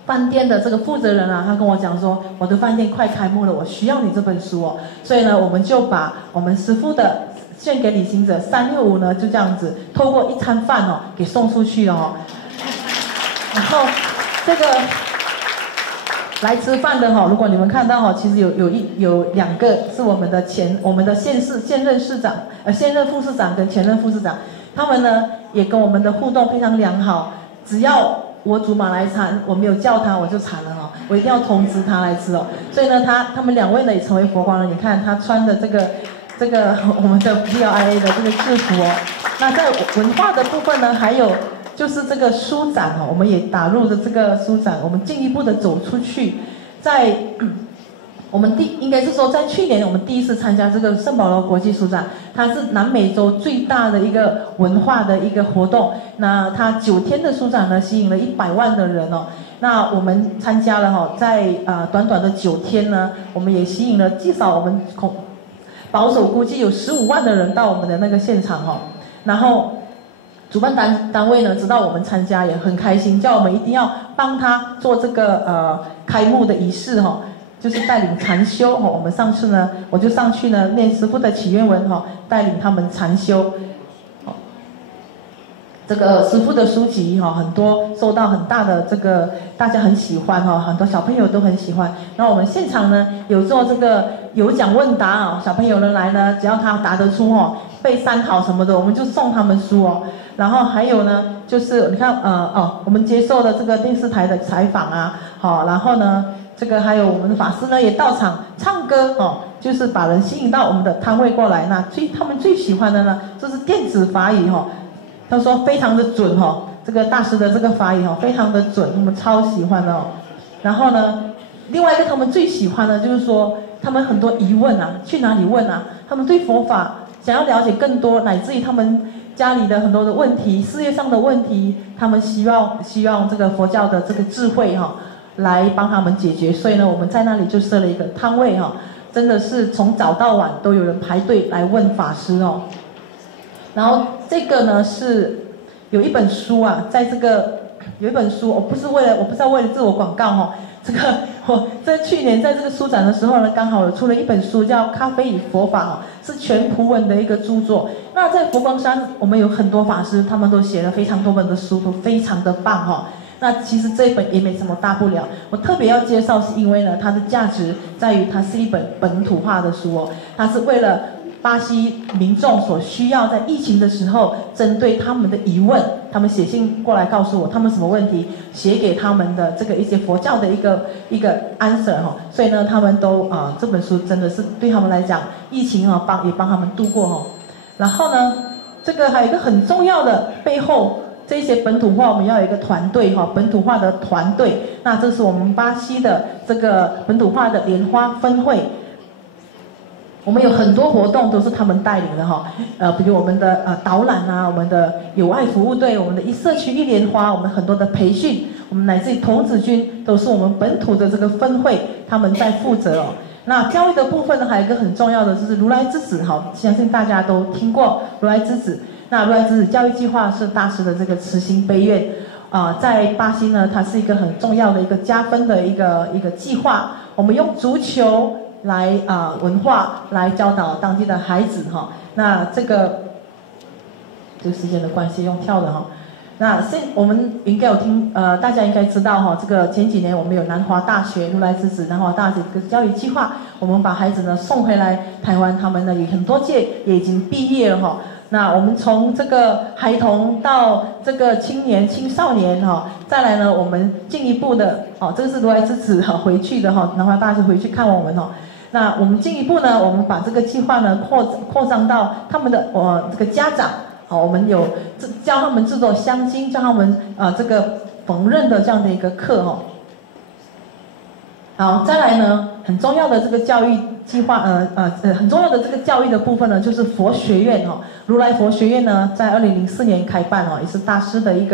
饭店的这个负责人啊，他跟我讲说，我的饭店快开幕了，我需要你这本书哦。所以呢，我们就把我们师父的献给旅行者365呢，就这样子透过一餐饭哦，给送出去了哦。然后这个来吃饭的哈，如果你们看到哈，其实有2个是我们的现任市长，现任副市长跟前任副市长，他们呢也跟我们的互动非常良好。只要我煮马来餐，我没有叫他我就馋了哦，我一定要通知他来吃哦。所以呢，他们2位呢也成为佛光人。你看他穿的这个我们的 PLIA 的这个制服哦。那在文化的部分呢，还有就是这个书展哦，我们也打入了这个书展，我们进一步的走出去，在我们应该是说在去年我们第一次参加这个圣保罗国际书展，它是南美洲最大的一个文化的一个活动。那它9天的书展呢，吸引了100万的人哦。那我们参加了哈，在短短的9天呢，我们也吸引了至少我们保守估计有15万的人到我们的那个现场哦。然后主办单位呢知道我们参加也很开心，叫我们一定要帮他做这个开幕的仪式哈，就是带领禅修哈。我们上次呢，我就上去呢念师父的祈愿文哈，带领他们禅修。这个师父的书籍哈，很多受到很大的这个大家很喜欢哈，很多小朋友都很喜欢。那我们现场呢有做这个有奖问答啊，小朋友们来呢，只要他答得出哦，背3好什么的，我们就送他们书哦。然后还有呢，就是你看我们接受了这个电视台的采访啊，好，然后呢，这个还有我们的法师呢也到场唱歌哦，就是把人吸引到我们的摊位过来。那他们最喜欢的呢，就是电子法语哈。他说非常的准哈，这个大师的这个法语哈非常的准，我们超喜欢的哦。然后呢，另外一个他们最喜欢的就是说，他们很多疑问啊，去哪里问啊？他们对佛法想要了解更多，乃至于他们家里的很多的问题、事业上的问题，他们希望这个佛教的这个智慧哈，来帮他们解决。所以呢，我们在那里就设了一个摊位哈，真的是从早到晚都有人排队来问法师哦。然后这个呢是有一本书啊，在这个有一本书，我不是为了自我广告哈，这个我在去年在这个书展的时候呢，刚好有出了一本书叫《咖啡与佛法》哦，是全葡文的一个著作。那在佛光山，我们有很多法师，他们都写了非常多本的书，都非常的棒哈。那其实这一本也没什么大不了，我特别要介绍是因为呢，它的价值在于它是一本本土化的书哦，它是为了巴西民众所需要在疫情的时候，针对他们的疑问，他们写信过来告诉我他们什么问题，写给他们的这个一些佛教的一个 answer 哈，所以呢，他们都这本书真的是对他们来讲，疫情也帮他们度过哈。然后呢，这个还有一个很重要的背后，这些本土化我们要有一个团队哈，本土化的团队，那这是我们巴西的这个本土化的莲花分会。我们有很多活动都是他们带领的哈，比如我们的导览啊，我们的友爱服务队，我们的社区一莲花，我们很多的培训，我们乃至于童子军都是我们本土的这个分会他们在负责哦。那教育的部分呢，还有一个很重要的就是如来之子哈，相信大家都听过如来之子。那如来之子教育计划是大师的这个慈心悲愿在巴西呢，它是一个很重要的一个加分的一个计划。我们用足球来文化来教导当地的孩子哈，那这个时间的关系用跳的哈。那我们应该有听大家应该知道哈，这个前几年我们有南华大学如来之子南华大学这个教育计划，我们把孩子呢送回来台湾，他们呢有很多届也已经毕业了哈。那我们从这个孩童到这个青年青少年哈，再来呢我们进一步的这个是如来之子回去的哈，南华大学回去看我们哦。那我们进一步呢，我们把这个计划呢扩张到他们的这个家长，我们有教他们制作香精，教他们这个缝纫的这样的一个课哦。好，再来呢，很重要的这个教育计划，很重要的这个教育的部分呢，就是佛学院哦，如来佛学院呢，在2004年开办哦，也是大师的一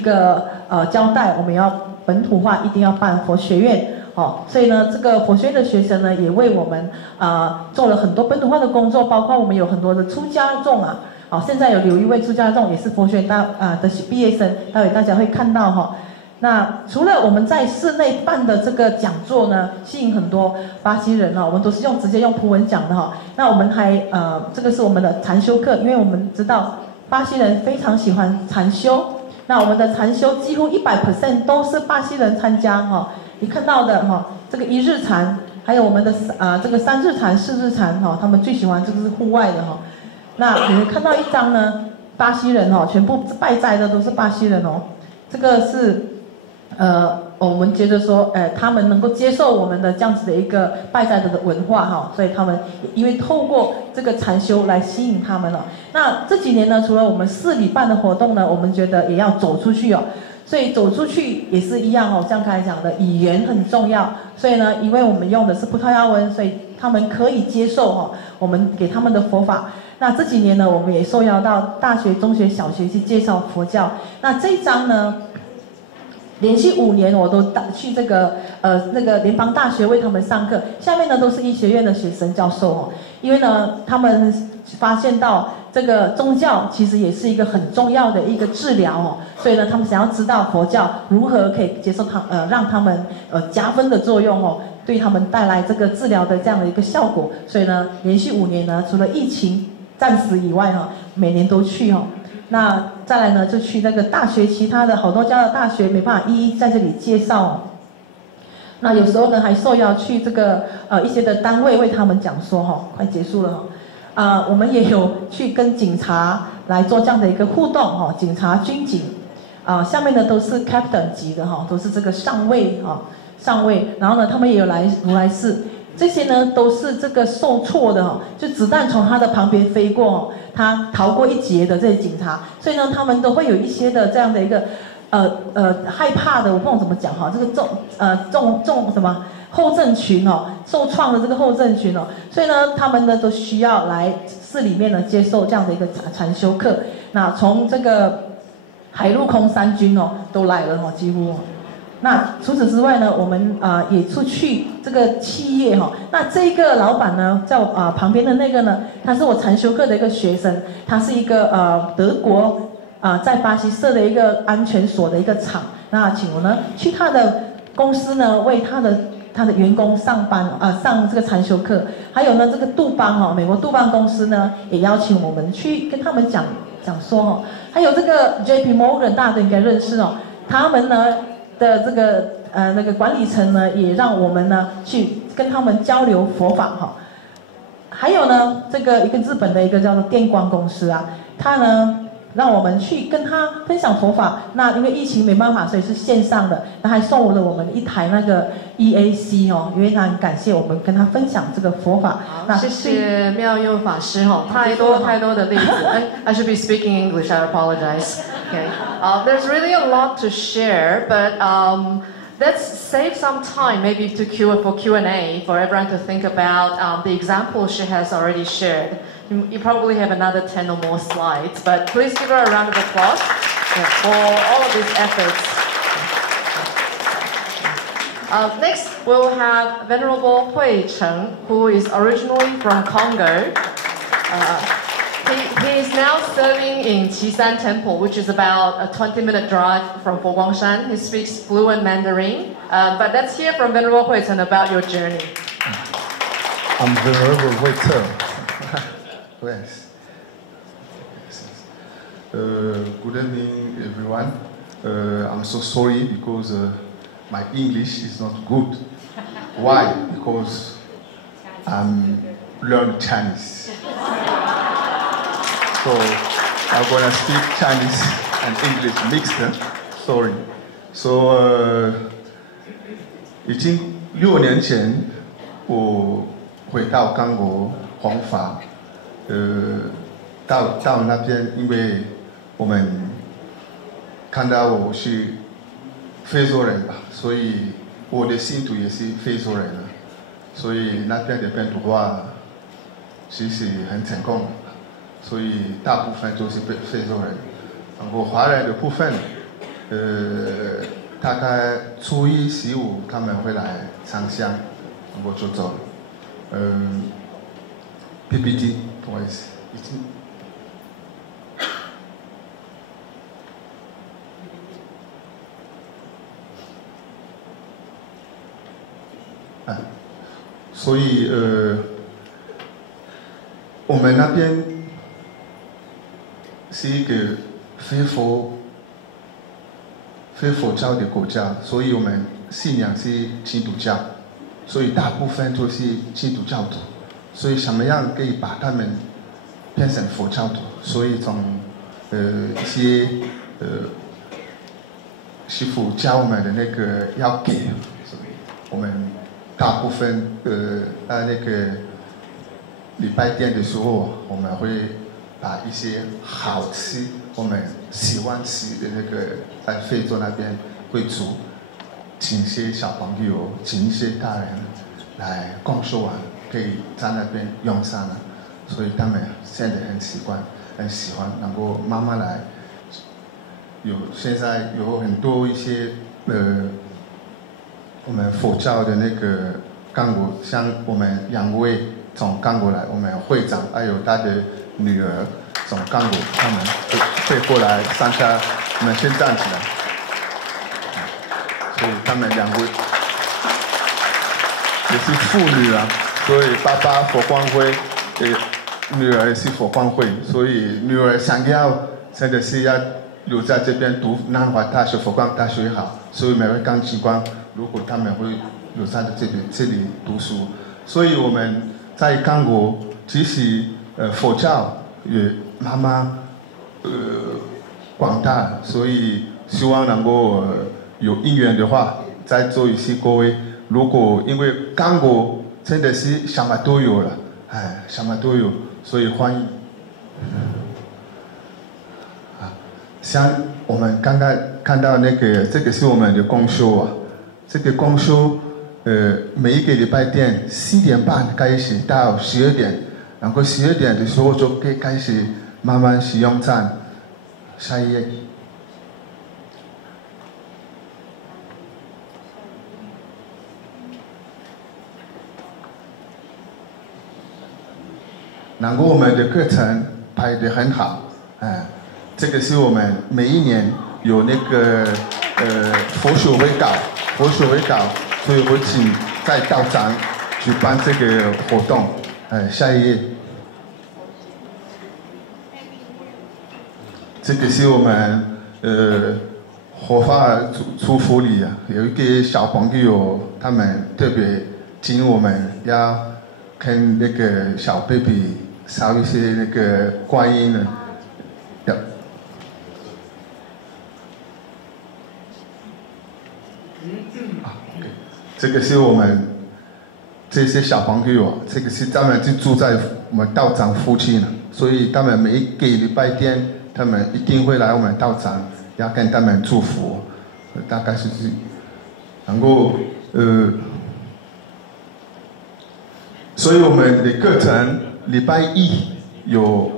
个交代，我们要本土化，一定要办佛学院哦，所以呢，这个佛学院的学生呢，也为我们做了很多本土化的工作，包括我们有很多的出家众啊，好，现在有一位出家众也是佛学院的毕业生，待会大家会看到哈。那除了我们在室内办的这个讲座呢，吸引很多巴西人哦，我们都是直接用葡文讲的哈。那我们还这个是我们的禅修课，因为我们知道巴西人非常喜欢禅修，那我们的禅修几乎100% 都是巴西人参加哈。你看到的哈，这个1日禅，还有我们的这个3日禅、4日禅哈，他们最喜欢这个是户外的哈。那你们看到一张呢，巴西人哦，全部拜斋的都是巴西人哦，这个是。我们觉得说，他们能够接受我们的这样子的一个拜斋的文化哈，所以他们因为透过这个禅修来吸引他们了。那这几年呢，除了我们市里办的活动呢，我们觉得也要走出去哦。所以走出去也是一样哦，像刚才讲的，语言很重要。所以呢，因为我们用的是葡萄牙文，所以他们可以接受哈，我们给他们的佛法。那这几年呢，我们也受邀到大学、中学、小学去介绍佛教。那这一章呢？连续5年我都去这个那个联邦大学为他们上课，下面呢都是医学院的学生教授哦，因为呢他们发现到这个宗教其实也是一个很重要的一个治疗哦，所以呢他们想要知道佛教如何可以接受让他们加分的作用哦，对他们带来这个治疗的这样的一个效果，所以呢连续5年呢，除了疫情暂时以外哈，每年都去哦。那再来呢，就去那个大学，其他的好多家的大学没办法一一在这里介绍哦。那有时候呢，还受邀去这个一些的单位为他们讲说哈，快结束了哈。我们也有去跟警察来做这样的一个互动哈，警察、军警，下面呢都是 captain 级的哈，都是这个上尉啊，上尉。然后呢，他们也有来如来寺。这些呢都是这个受挫的哈，就子弹从他的旁边飞过，他逃过一劫的这些警察，所以呢他们都会有一些的这样的一个害怕的，我不懂怎么讲哈，这个重什么后症群哦，受创的这个后症群哦，所以呢他们呢都需要来寺里面呢接受这样的一个禅修课。那从这个海陆空3军哦都来了哦，几乎。那除此之外呢，我们也出去这个企业哈。那这个老板呢，在我旁边的那个呢，他是我禅修课的一个学生，他是一个德国在巴西设的一个安全所的一个厂。那请我呢去他的公司呢，为他的员工上班上这个禅修课。还有呢，这个杜邦哈，美国杜邦公司呢，也邀请我们去跟他们讲说哈。还有这个 JP Morgan 大家都应该认识哦，他们呢。的这个那个管理层呢，也让我们呢去跟他们交流佛法哈。还有呢，这个一个日本的一个叫做电光公司啊，他呢让我们去跟他分享佛法。那因为疫情没办法，所以是线上的。那还送了我们一台那个 EAC 哦，因为他很感谢我们跟他分享这个佛法。那谢谢妙佑法师哈，太多的例子。I should be speaking English. I apologize. Okay. There's really a lot to share, but let's save some time maybe for Q&A for everyone to think about the examples she has already shared. You probably have another 10 or more slides, but please give her a round of applause for all of these efforts. Next, we'll have Venerable慧-Cheng, who is originally from Congo. He is now serving in Qisan Temple, which is about a 20-minute drive from Foguangshan. He speaks fluent Mandarin. But let's hear from Venerable慧-Cheng about your journey. I'm Venerable慧-Cheng. Yes. Good evening, everyone. I'm so sorry because my English is not good. Why? Because I'm learning Chinese. So I'm gonna speak Chinese and English mixed. Sorry. So 已经6年前，我回到刚果弘法。到那边，因为我们看到我是非洲人吧，所以我的信徒也是非洲人啊，所以那边的本土化其实很成功，所以大部分都是非洲人。然后华人的部分，大概初一、15他们会来上香，然后就走。PPT， 不好意思，已经。所以我们那边是一个非佛教的国家，所以我们信仰是基督教，所以大部分都是基督教徒。所以什么样可以把他们变成佛教徒？所以从一些师父教我们的那个要给，所以我们大部分那个礼拜天的时候，我们会把一些好吃我们喜欢吃的那个在非洲那边会煮，请一些小朋友，请一些大人来供修完。可以在那边用上了，所以他们现在很习惯，很喜欢，然后慢慢来。现在有很多一些我们佛教的那个刚果，像我们两位从刚果来，我们会长还有他的女儿从刚果，他们会过来参加。我们先站起来，所以他们两位也是妇女啊。所以爸爸佛光会，女儿是佛光会，所以女儿想要真的是要留在这边读南华大学、佛光大学也好，所以每位刚机关，如果他们会留在这里读书，所以我们在刚果，其实佛教也慢慢广大，所以希望能够有因缘的话，再做一些各位，如果因为刚果。真的是什么都有了，什么都有，所以欢迎。像我们刚刚看到那个，这个是我们的公修啊，这个公修，每一个礼拜天7点半开始到12点，然后12点的时候就可以开始慢慢使用站。下一页。然后我们的课程排得很好，这个是我们每一年有那个佛学会稿，所以我请在道场举办这个活动。下一页，这个是我们活法祝福礼啊，有一个小朋友他们特别请我们要跟那个小 baby。烧一些那个观音呢，这个是我们这些小朋友，这个是他们就住在我们道场附近了，所以他们每一个礼拜天，他们一定会来我们道场，要跟他们祝福，大概是这，然后所以我们的课程。礼拜1有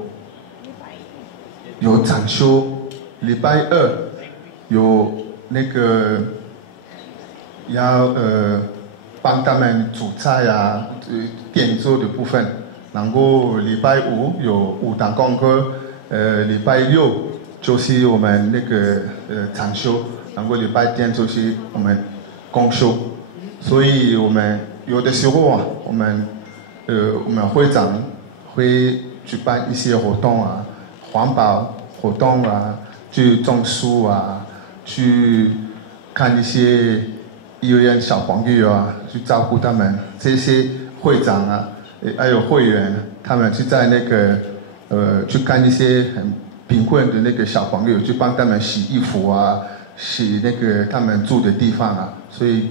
讲修，礼拜2有那个要帮他们煮菜啊，点做的部分。然后礼拜5有舞蹈功课，礼拜6就是我们那个讲修，然后礼拜天就是我们公修。所以我们有的时候啊，我们会长。会举办一些活动啊，环保活动啊，去种树啊，去看一些幼儿园小朋友啊，去照顾他们。这些会长啊，还有会员，他们去在那个去看一些很贫困的那个小朋友，去帮他们洗衣服啊，洗那个他们住的地方啊。所以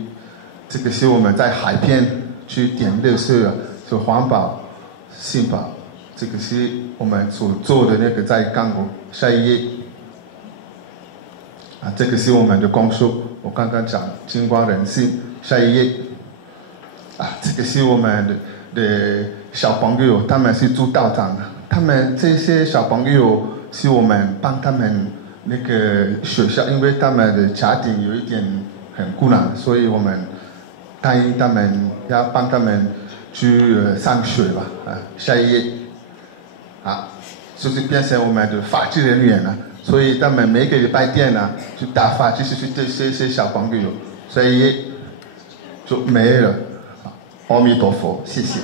这个是我们在海边去点垃圾啊，就环保。信保，这个是我们所做的那个在刚果。下一页，这个是我们的公修。我刚刚讲金光人性，下一页。这个是我们的小朋友，他们是做道长的。他们这些小朋友是我们帮他们那个学校，因为他们的家庭有一点很困难，所以我们答应他们要帮他们去上学吧。下一页。就是变成我们的法制人员了。所以他们每个礼拜天呢，就打法就是去对这些小朋友，所以就没了。阿弥陀佛，谢谢。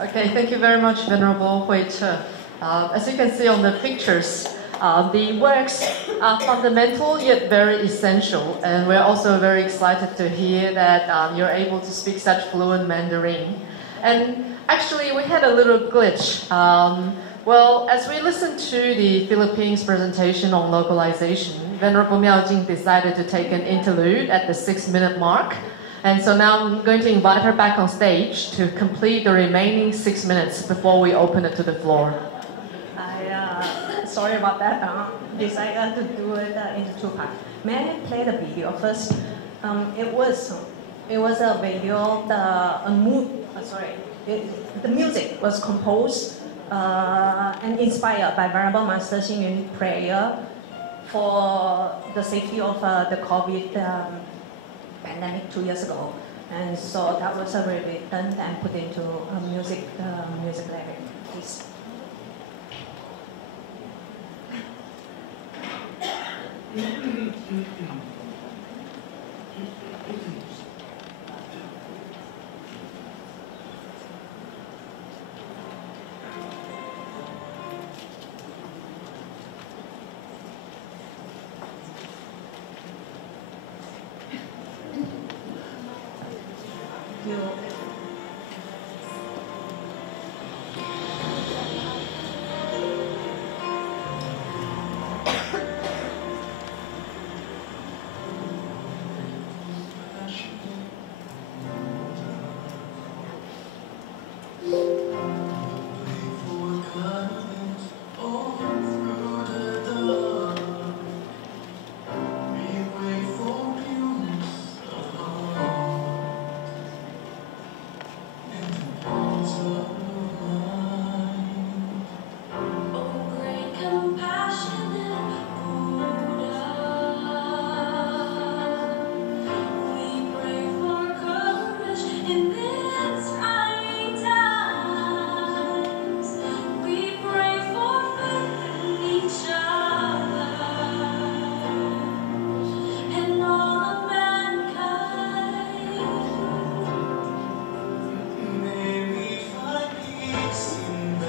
Okay, thank you very much, Venerable Hui Che. As you can see on the pictures, the works are fundamental yet very essential, and we're also very excited to hear that you're able to speak such fluent Mandarin. And actually, we had a little glitch. Well, as we listened to the Philippines presentation on localization, Venerable妙净decided to take an interlude at the 6-minute mark. And so now I'm going to invite her back on stage to complete the remaining 6 minutes before we open it to the floor. Sorry about that. Decided to do it in 2 parts. May I play the video first? It was a video. The music was composed and inspired by Venerable Master Xing Yun prayer for the safety of the COVID pandemic 2 years ago, and so that was rewritten and put into music lyric. Please.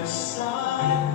Side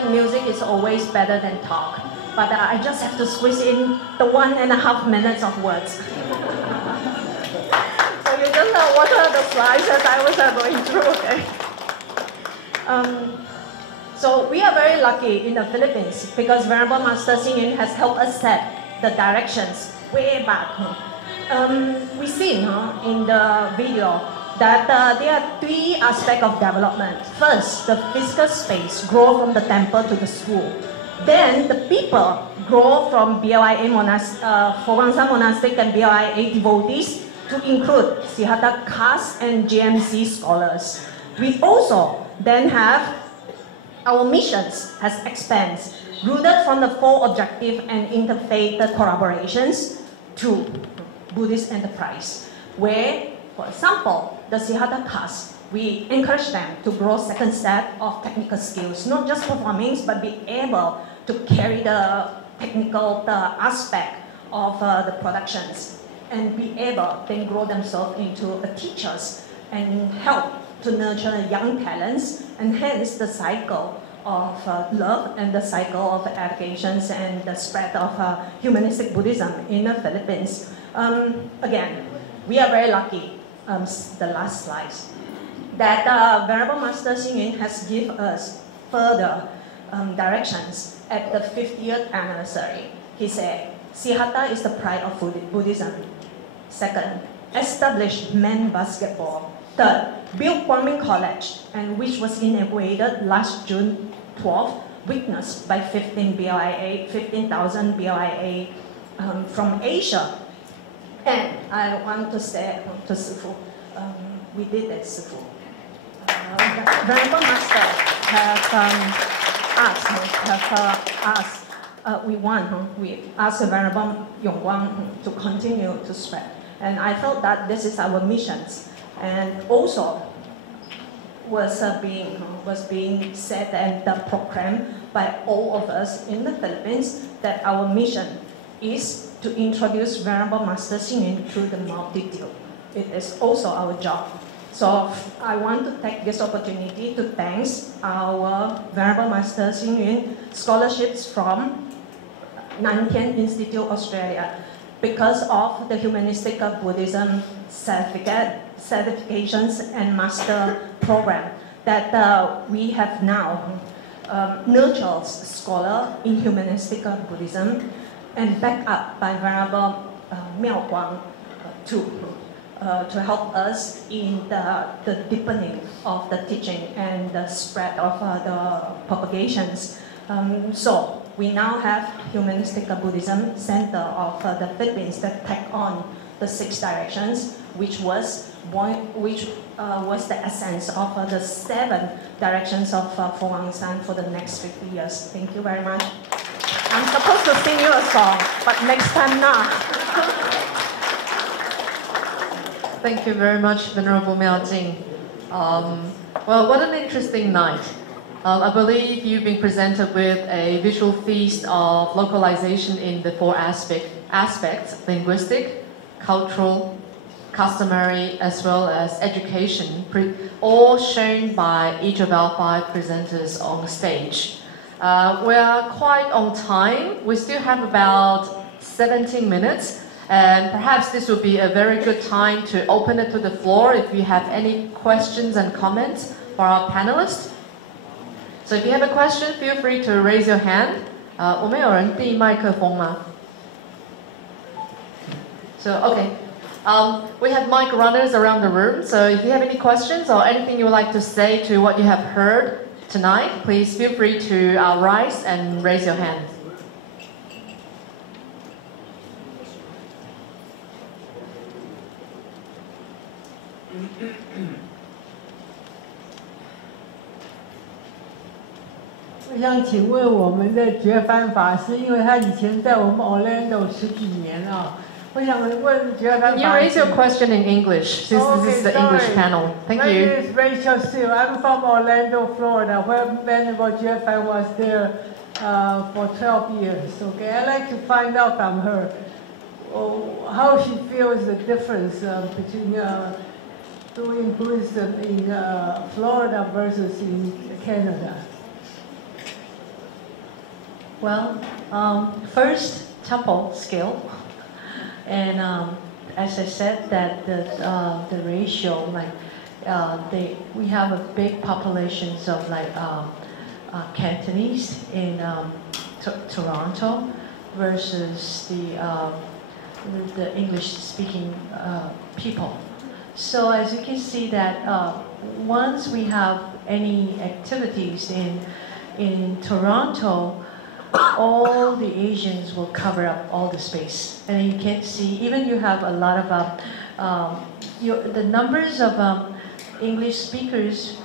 that music is always better than talk. But I just have to squeeze in the 1.5 minutes of words. So you just what are the slides that I was going through, okay? So we are very lucky in the Philippines because Venerable Master Hsing Yun has helped us set the directions way back. We see in the video that there are 3 aspects of development. First, the physical space grow from the temple to the school. Then the people grow from BLIA Fogangshan Monastic and BLIA devotees to include Siddhartha caste and GMC scholars. We also then have our missions has expanded, rooted from the 4 objective and interfaith collaborations to Buddhist enterprise, where, for example, the Siddhartha caste, we encourage them to grow second set of technical skills, not just performing, but be able to carry the technical aspect of the productions and be able to then grow themselves into teachers and help to nurture young talents, and hence the cycle of love and the cycle of educations and the spread of humanistic Buddhism in the Philippines. Again, we are very lucky, the last slide, that Venerable Master Hsing Yun has given us further directions at the 50th anniversary. He said, Siddhartha is the pride of Buddhism. Second, establish men's basketball. Third, build Kwangming College, and which was inaugurated last June 12th, witnessed by 15,000 BLIA from Asia. And I want to say to Sifu, we did it, Sifu. Venerable Master have asked, we asked Venerable Yongguang to continue to spread. And I felt that this is our missions. And also was being said and proclaimed by all of us in the Philippines that our mission is to introduce Venerable Master Hsing Yun through the multitude. It is also our job. So I want to take this opportunity to thank our Venerable Master Hsing Yun scholarships from Nantian Institute, Australia, because of the Humanistic Buddhism certifications and master program that we have now nurtured scholar in Humanistic Buddhism and backed up by Venerable Miaoguang to help us in the deepening of the teaching and the spread of the propagations. So we now have Humanistic Buddhism Center of the Philippines that take on the 6 directions, which was the essence of the 7 directions of Fogangshan for the next 50 years. Thank you very much. I'm supposed to sing you a song, but next time not. Thank you very much, Venerable Miaojing. Well, what an interesting night. I believe you've been presented with a visual feast of localization in the 4 aspects, linguistic, cultural, customary, as well as education, all shown by each of our 5 presenters on stage. We are quite on time. We still have about 17 minutes, and perhaps this would be a very good time to open it to the floor if you have any questions and comments for our panelists. So if you have a question, feel free to raise your hand. 我们有人递麦克风吗? So, okay. We have mic runners around the room, so if you have any questions or anything you would like to say to what you have heard tonight, please feel free to rise and raise your hand. 我想请问我们的觉凡法师，因为他以前在我们 Orlando 10几年了。我想问觉凡法师。Can you raise your question in English, since this is the English panel? Thank you. My name is Rachel Sue. I'm from Orlando, Florida, where Venerable Jeffan was there for 12 years. Okay, I'd like to find out from her how she feels the difference between doing Buddhism in Florida versus in Canada. Well, first, temple scale. And as I said, that the ratio, like, we have a big populations of like Cantonese in Toronto versus the English-speaking people. So as you can see that once we have any activities in Toronto, all the Asians will cover up all the space, and you can see even you have a lot of the numbers of English speakers.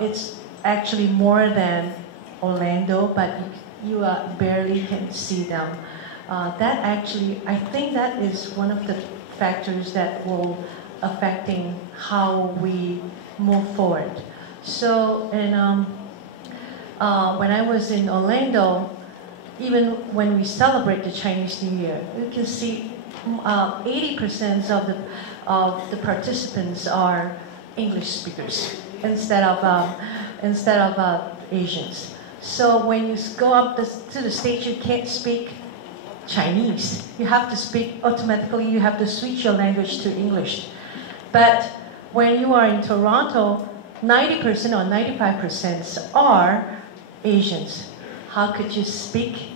It's actually more than Orlando, but you barely can see them. That actually, I think that is one of the factors that will affecting how we move forward. So, and when I was in Orlando, even when we celebrate the Chinese New Year, you can see 80% of the participants are English speakers instead of Asians. So when you go up to the stage, you can't speak Chinese. You have to speak automatically. You have to switch your language to English. But when you are in Toronto, 90% or 95% are Asians. How could you speak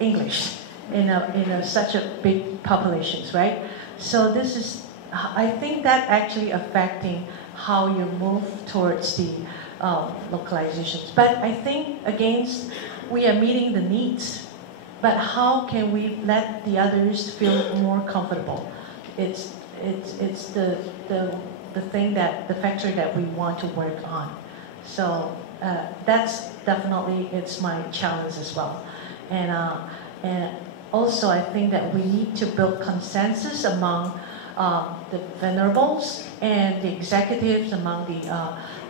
English in such a big populations, right? So this is, I think that actually affecting how you move towards the localizations. But I think again, we are meeting the needs. But how can we let the others feel more comfortable? It's the thing that the factor that we want to work on. So that's definitely it's my challenge as well. And also I think that we need to build consensus among the venerables and the executives among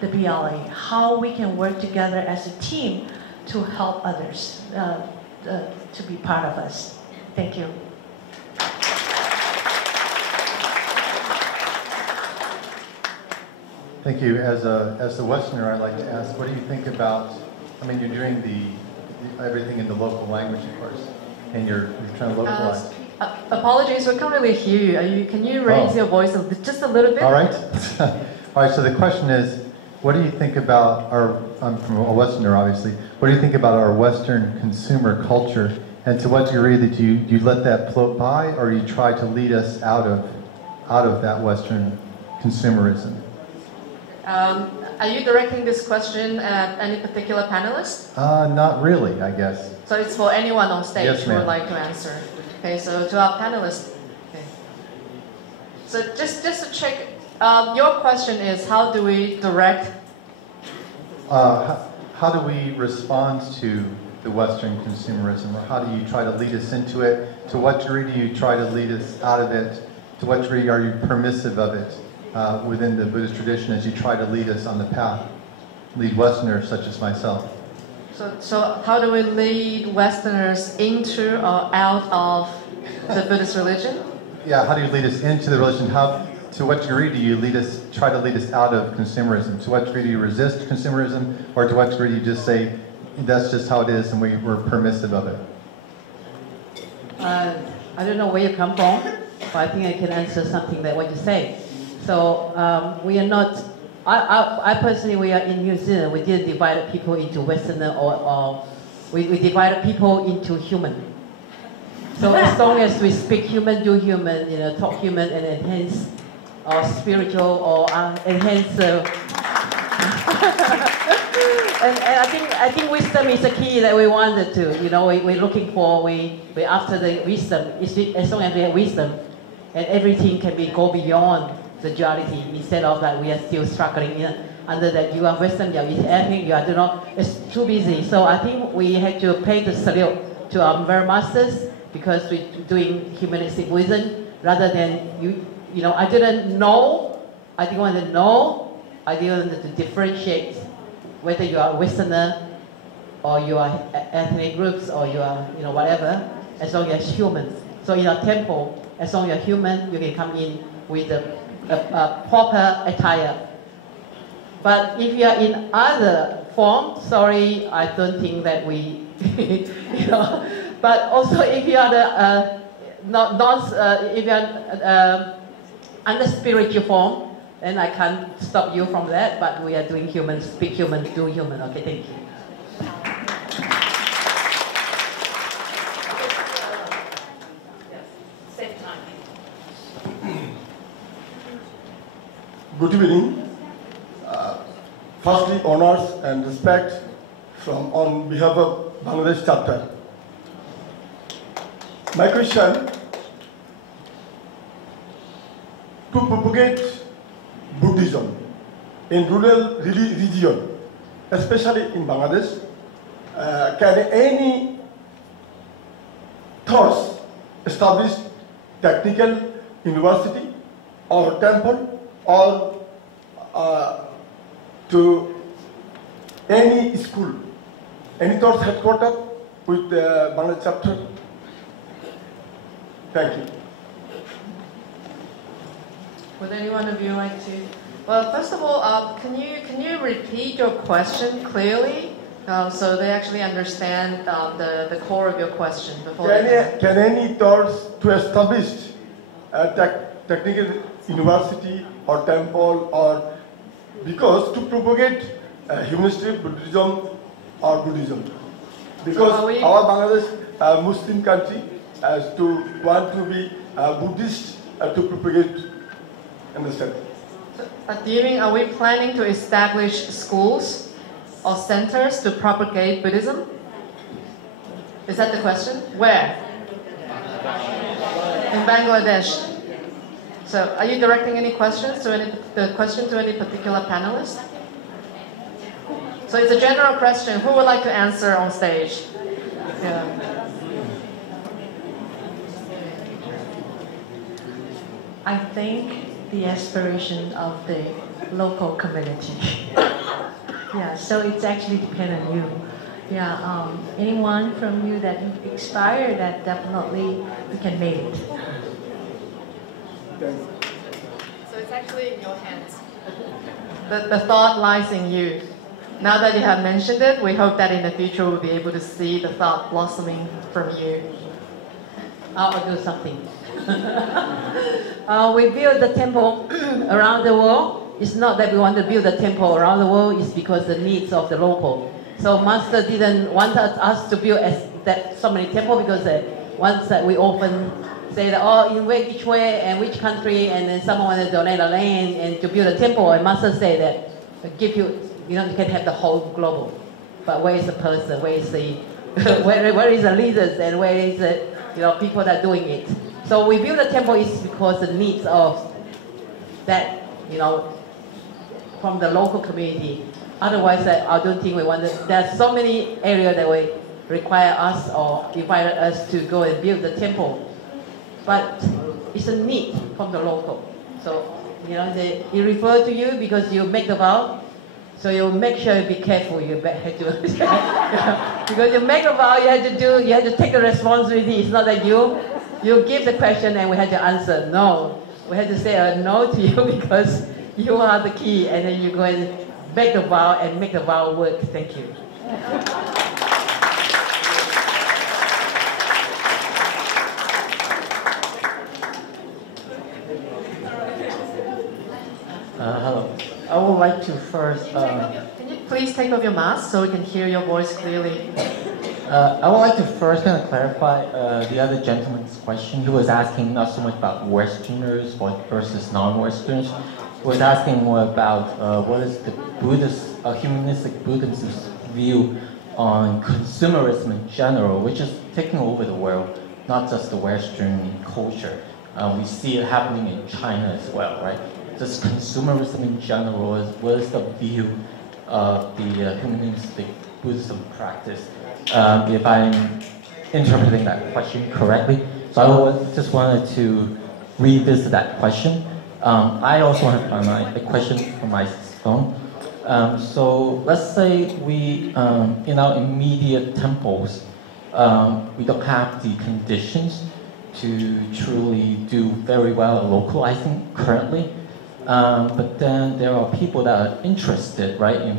the BLA. How we can work together as a team to help others to be part of us. Thank you. Thank you. As a Westerner, I'd like to ask, what do you think about? I mean, you're doing everything in the local language, of course, and you're trying to localize. Apologies, we can't really hear you. Can you raise your voice just a little bit? All right. All right. So the question is, what do you think about I'm from a Westerner, obviously. What do you think about our Western consumer culture, and to what degree do you let that float by, or do you try to lead us out of that Western consumerism? Are you directing this question at any particular panelist? Not really, I guess. So it's for anyone on stage yes, who would like to answer. Okay, so to our panelists. Okay. So just to check, your question is how do we direct? How do we respond to the Western consumerism, or how do you try to lead us into it? To what degree do you try to lead us out of it? To what degree are you permissive of it within the Buddhist tradition as you try to lead us on the path, lead Westerners such as myself? So how do we lead Westerners into or out of the Buddhist religion? Yeah, how do you lead us into the religion? To what degree do you try to lead us out of consumerism? To what degree do you resist consumerism? Or to what degree do you just say, that's just how it is and we're permissive of it? I don't know where you come from, but I think I can answer something like what you say. So we are not, I personally, we are in New Zealand, we didn't divide people into Westerner or we divided people into human. So as long as we speak human, do human, talk human and enhance or spiritual or enhance. And I think wisdom is the key that we wanted to. We're looking for. We after the wisdom. As long as we have wisdom, and everything can go beyond the duality instead of that we are still struggling under that. You are wisdom, you are everything. You are It's too busy. So I think we had to pay the salute to our very masters because we're doing humanistic wisdom rather than I didn't know. I didn't want to know. I didn't want to differentiate whether you are a Westerner or you are ethnic groups or you are, whatever, as long as humans. So in a temple, as long as you're human, you can come in with a proper attire. But if you are in other form, sorry, I don't think that we you know. But also, if you are the if you are under spiritual form, then I can't stop you from that. But we are doing human, speak human, do human. Okay, thank you. Good evening. Firstly, honors and respect from on behalf of Bangladesh chapter. My question: to propagate Buddhism in rural region, especially in Bangladesh, can any thoughts establish technical university or temple or to any school, any thoughts headquarters with the Bangladesh chapter? Thank you. Would any one of you like to? Well, first of all, can you repeat your question clearly so they actually understand the core of your question before? Can any thoughts to establish a technical university or temple or because to propagate humanistic Buddhism or Buddhism? Because our Bangladesh Muslim country has to want to be Buddhist to propagate. Understand? Do you mean, are we planning to establish schools or centers to propagate Buddhism? Is that the question? Where? In Bangladesh. So, are you directing any questions to any particular panelist? So it's a general question. Who would like to answer on stage? Yeah. I think the aspiration of the local community. Yeah, so it's actually depend on you. Yeah, anyone from you that you inspire, that definitely you can make it. So it's actually in your hands. The thought lies in you. Now that you have mentioned it, we hope that in the future we'll be able to see the thought blossoming from you. I'll do something. We build the temple around the world. It's not that we want to build a temple around the world, it's because the needs of the local. So Master didn't want us to build so many temples because once we often say that, oh, in which way and which country, and then someone wanted to donate a land and to build a temple, and Master say that, you can have the whole global. But where is the person? Where is the where is the leaders and where is the people that are doing it? So we build a temple is because the needs of that, from the local community. Otherwise, I don't think we want to. There's so many areas that will require us or invite us to go and build the temple. But it's a need from the local. So, they refer to you because you make the vow. So you make sure you be careful. You have to because you make a vow, you have to take the responsibility. It's not that you give the question and we have to answer. No, we have to say a no to you because you are the key, and then you go and make the vow and make the vow work. Thank you. Hello. I would like to first... Can you please take off your mask so we can hear your voice clearly? I would like to first kind of clarify the other gentleman's question. He was asking not so much about Westerners versus non-Westerners. He was asking more about what is the humanistic Buddhism's view on consumerism in general, which is taking over the world, not just the Western culture. We see it happening in China as well, right? Just consumerism in general, what is the view of the humanistic Buddhism practice? If I'm interpreting that question correctly. So I just wanted to revisit that question. I also have a question from my phone. So let's say we, in our immediate temples, we don't have the conditions to truly do very well at localizing currently. But then there are people that are interested, right, in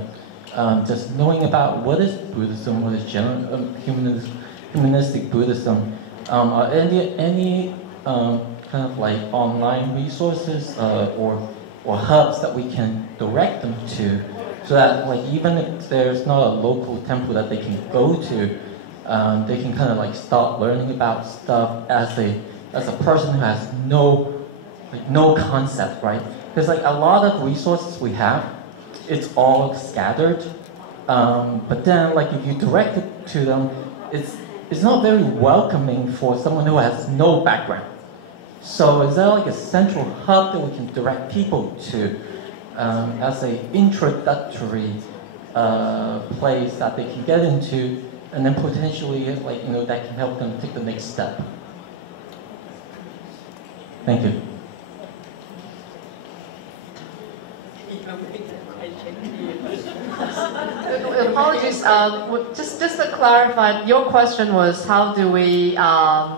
just knowing about what is Buddhism, what is humanistic Buddhism. Are any kind of like online resources or hubs that we can direct them to, so that like even if there's not a local temple that they can go to, they can kind of like start learning about stuff as a person who has no concept, right? Because like a lot of resources we have, it's all scattered, but then like if you direct it to them, it's not very welcoming for someone who has no background. So is there like a central hub that we can direct people to as an introductory place that they can get into, and then potentially like that can help them take the next step? Thank you. Apologies. Just to clarify, your question was how do we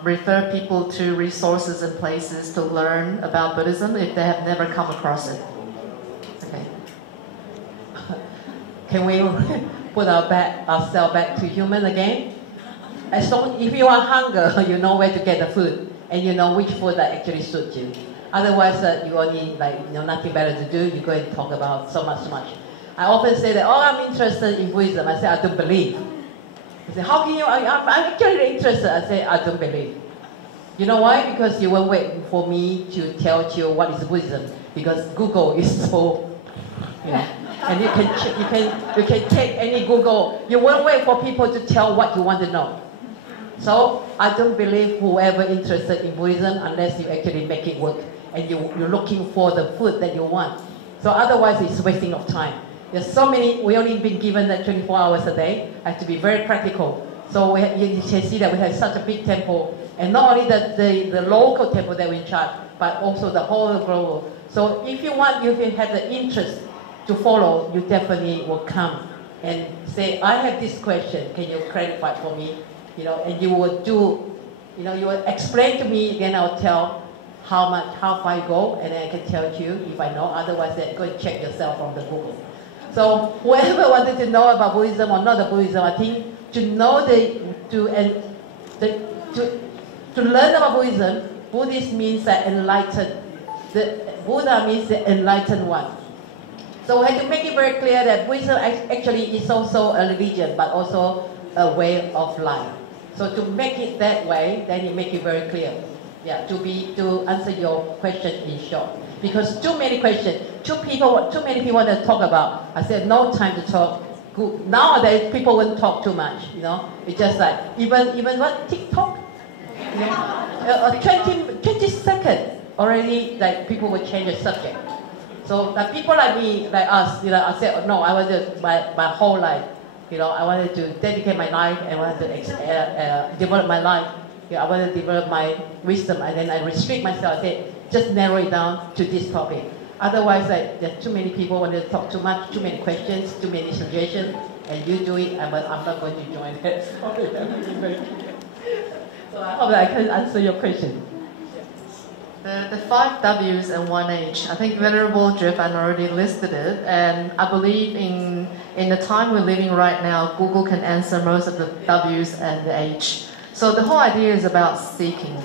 refer people to resources and places to learn about Buddhism if they have never come across it? Okay. Can we put ourselves back to human again? As long if you are hungry, you know where to get the food, and you know which food that actually suits you. Otherwise, you only nothing better to do. You go and talk about so much. I often say that, I'm interested in Buddhism. I say, I don't believe. I say, how can you? I'm actually interested. I say, I don't believe. You know why? Because you won't wait for me to tell you what is Buddhism. Because Google is so, and you can take any Google. You won't wait for people to tell what you want to know. So I don't believe whoever interested in Buddhism unless you actually make it work and you're looking for the food that you want. So otherwise it's wasting of time. There's so many, we only been given that 24 hours a day. I have to be very practical. So you can see that we have such a big temple, and not only the local temple that we in charge, but also the whole global. So if you want, you can have the interest to follow, you definitely will come and say, I have this question, can you clarify for me? And you will do, you will explain to me, then I'll tell how far you go, and then I can tell you if I know. Otherwise, then go and check yourself from the Google. So whoever wanted to know about Buddhism or not the Buddhism, I think to know to learn about Buddhism, Buddhist means that enlightened. The Buddha means the enlightened one. So we have to make it very clear that Buddhism actually is also a religion, but also a way of life. So to make it that way, then you make it very clear. Yeah, to answer your question in short. Because too many questions, too many people want to talk about. I said no time to talk. Nowadays people won't talk too much. It's just like even what TikTok, 20 seconds already like people will change the subject. So like people like me, like us, I said no, I wanted my whole life. I wanted to dedicate my life and wanted to develop my life. I wanted to develop my wisdom, and then I restrict myself. I said, just narrow it down to this topic. Otherwise, there's too many people want to talk too much, too many questions, too many suggestions, and you do it, but I'm not going to join it. So I hope that I can answer your question. The 5 W's and 1 H. I think Venerable Jefan already listed it, and I believe in the time we're living right now, Google can answer most of the W's and the H. So the whole idea is about seeking.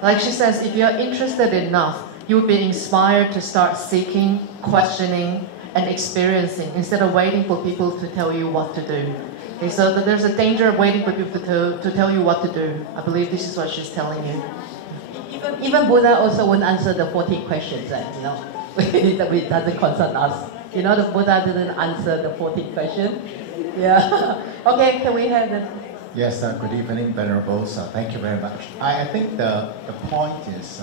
Like she says, if you're interested enough, you'll be inspired to start seeking, questioning, and experiencing instead of waiting for people to tell you what to do. Okay, so there's a danger of waiting for people to tell you what to do. I believe this is what she's telling you. Even Buddha also wouldn't answer the 14 questions, that doesn't concern us. The Buddha didn't answer the 14 questions. Yeah. Okay, can we have the... Yes, good evening, Venerables. Thank you very much. I think the point is,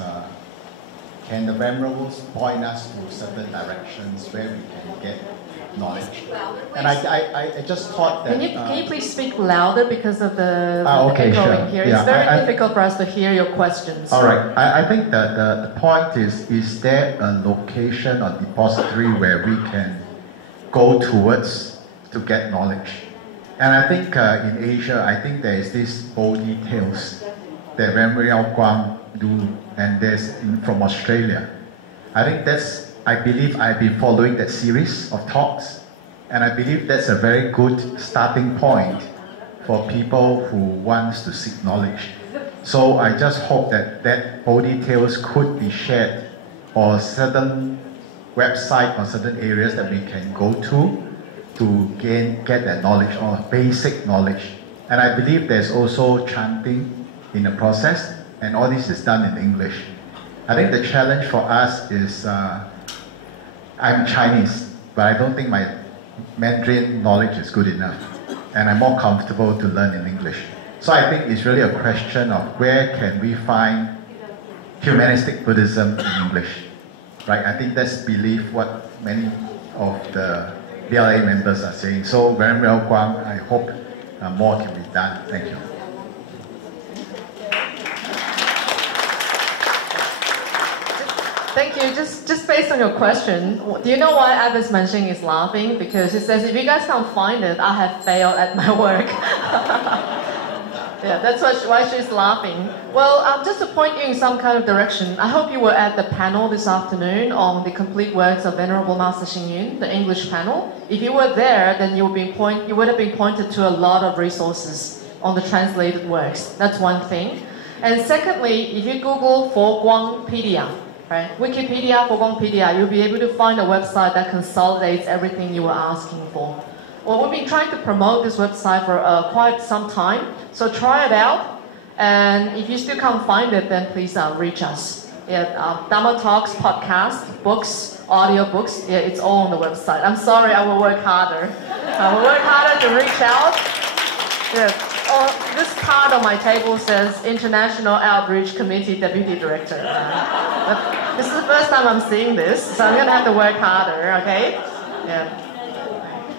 can the Venerables point us to certain directions where we can get knowledge? And I just thought that... Can you please speak louder because of the okay, echoing sure. here? Yeah, it's very difficult for us to hear your questions. All right. I think that the point is there a location or depository where we can go towards to get knowledge? And I think in Asia, I think there is this Bodhi Tales that Venerable Guam do, and there's from Australia. I think I believe I've been following that series of talks, And I believe that's a very good starting point for people who wants to seek knowledge. So I just hope that all details could be shared, or certain website or certain areas that we can go to get that knowledge, or basic knowledge. And I believe there's also chanting in the process, and all this is done in English. I think the challenge for us is, I'm Chinese, but I don't think my Mandarin knowledge is good enough, and I'm more comfortable to learn in English. So I think it's really a question of where can we find humanistic Buddhism in English, right? I think that's belief what many of the BLA members are saying. So very well, Guam, I hope more can be done. Thank you. Thank you. Just based on your question, do you know why Abbas Manching is laughing? Because he says, if you guys can't find it, I have failed at my work. Yeah, that's why she's laughing. Well, just to point you in some kind of direction, I hope you were at the panel this afternoon on the complete works of Venerable Master Xing Yun, the English panel. If you were there, then you would have been pointed to a lot of resources on the translated works. That's one thing. And secondly, if you Google Foguangpedia, right, Wikipedia, Foguangpedia, you'll be able to find a website that consolidates everything you were asking for. Well, we've been trying to promote this website for quite some time, so try it out. And if you still can't find it, then please reach us. Yeah, Dhamma Talks, podcast, books, audio books, yeah, it's all on the website. I'm sorry, I will work harder. I will work harder to reach out. Yeah. Oh, this card on my table says International Outreach Committee Deputy Director. This is the first time I'm seeing this, so I'm going to have to work harder, okay? Yeah.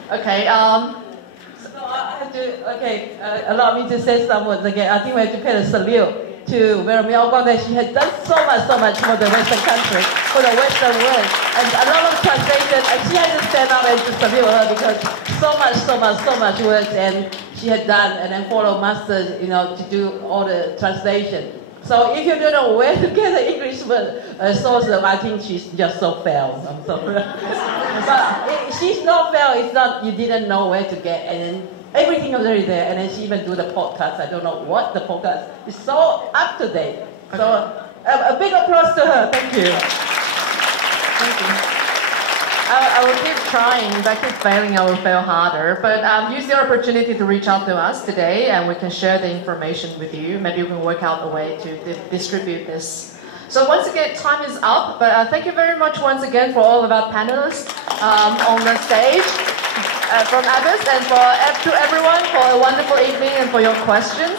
Okay, So I have to, allow me to say some words again. I think we have to pay a salute to Venerable妙Guang, that she has done so much for the Western country, for the Western world. And a lot of translation, and she had to stand up and to salute her because so much work and she had done, and then follow masters, to do all the translation. So if you don't know where to get the English source, I think she's just so failed. I'm sorry. But she's not failed. It's not you didn't know where to get, and then everything was already there. And then she even do the podcast. I don't know what the podcast is, so up to date. So a big applause to her. Thank you. Thank you. I will keep trying. If I keep failing, I will fail harder. But use the opportunity to reach out to us today, and we can share the information with you. Maybe we can work out a way to distribute this. So once again, time is up. But thank you very much once again for all of our panelists on the stage, from Abbas, and to everyone for a wonderful evening and for your questions.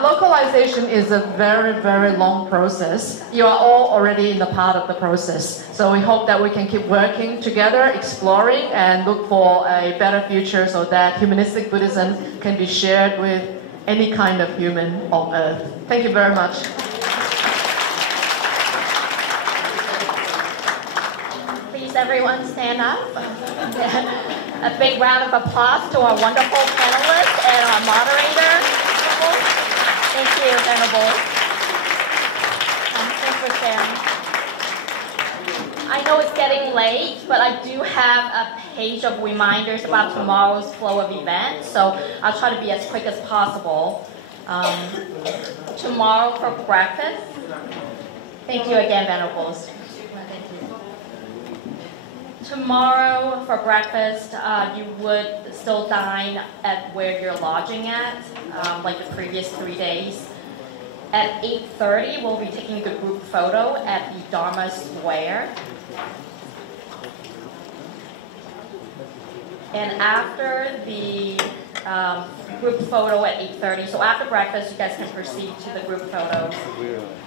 Localization is a very, very long process. You are all already in the part of the process. So we hope that we can keep working together, exploring, and look for a better future so that humanistic Buddhism can be shared with any kind of human on earth. Thank you very much. Please, everyone, stand up. A big round of applause to our wonderful panelists and our moderator. Thank you, Venerable. Thanks for sharing. I know it's getting late, but I do have a page of reminders about tomorrow's flow of events, so I'll try to be as quick as possible. Tomorrow for breakfast. Thank you again, Venerables. Tomorrow for breakfast, you would still dine at where you're lodging at, like the previous 3 days. At 8:30, we'll be taking the group photo at the Dharma Square. And after the group photo at 8:30, so after breakfast, you guys can proceed to the group photos.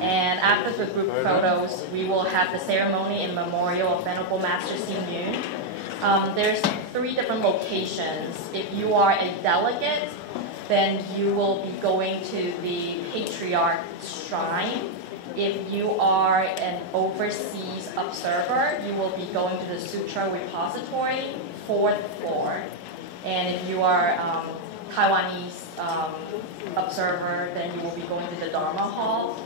And after the group photos, we will have the ceremony in memorial of Venerable Master Xing Yun. There's 3 different locations. If you are a delegate, then you will be going to the Patriarch's Shrine. If you are an overseas observer, you will be going to the Sutra Repository, 4th floor. And if you are Taiwanese observer, then you will be going to the Dharma Hall.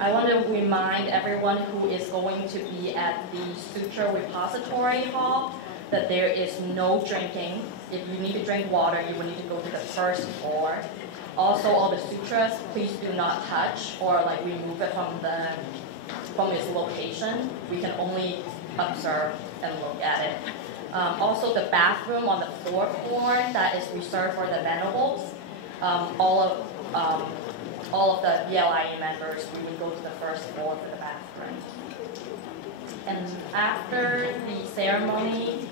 I want to remind everyone who is going to be at the Sutra Repository Hall that there is no drinking. If you need to drink water, you will need to go to the first floor. Also, all the sutras, please do not touch or like remove it from its location. We can only observe and look at it. Also, the bathroom on the fourth floor that is reserved for the venerables. All of the BLIE members, we would go to the first floor for the bathroom. And after the ceremony,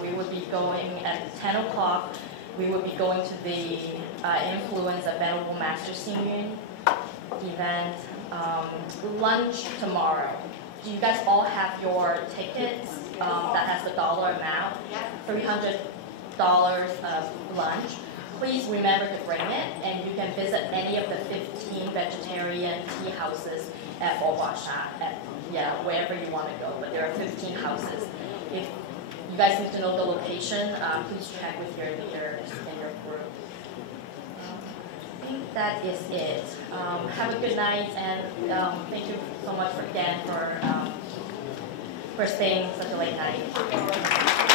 we would be going at 10 o'clock. We would be going to the Influence of Venerable Master Xing event. Lunch tomorrow. Do you guys all have your tickets that has the dollar amount? $300 of lunch. Please remember to bring it, and you can visit any of the 15 vegetarian tea houses at Bohuasha, wherever you want to go. But there are 15 houses. If you guys need to know the location, please check with your leaders in your group. I think that is it. Have a good night, and thank you so much again for staying such a late night.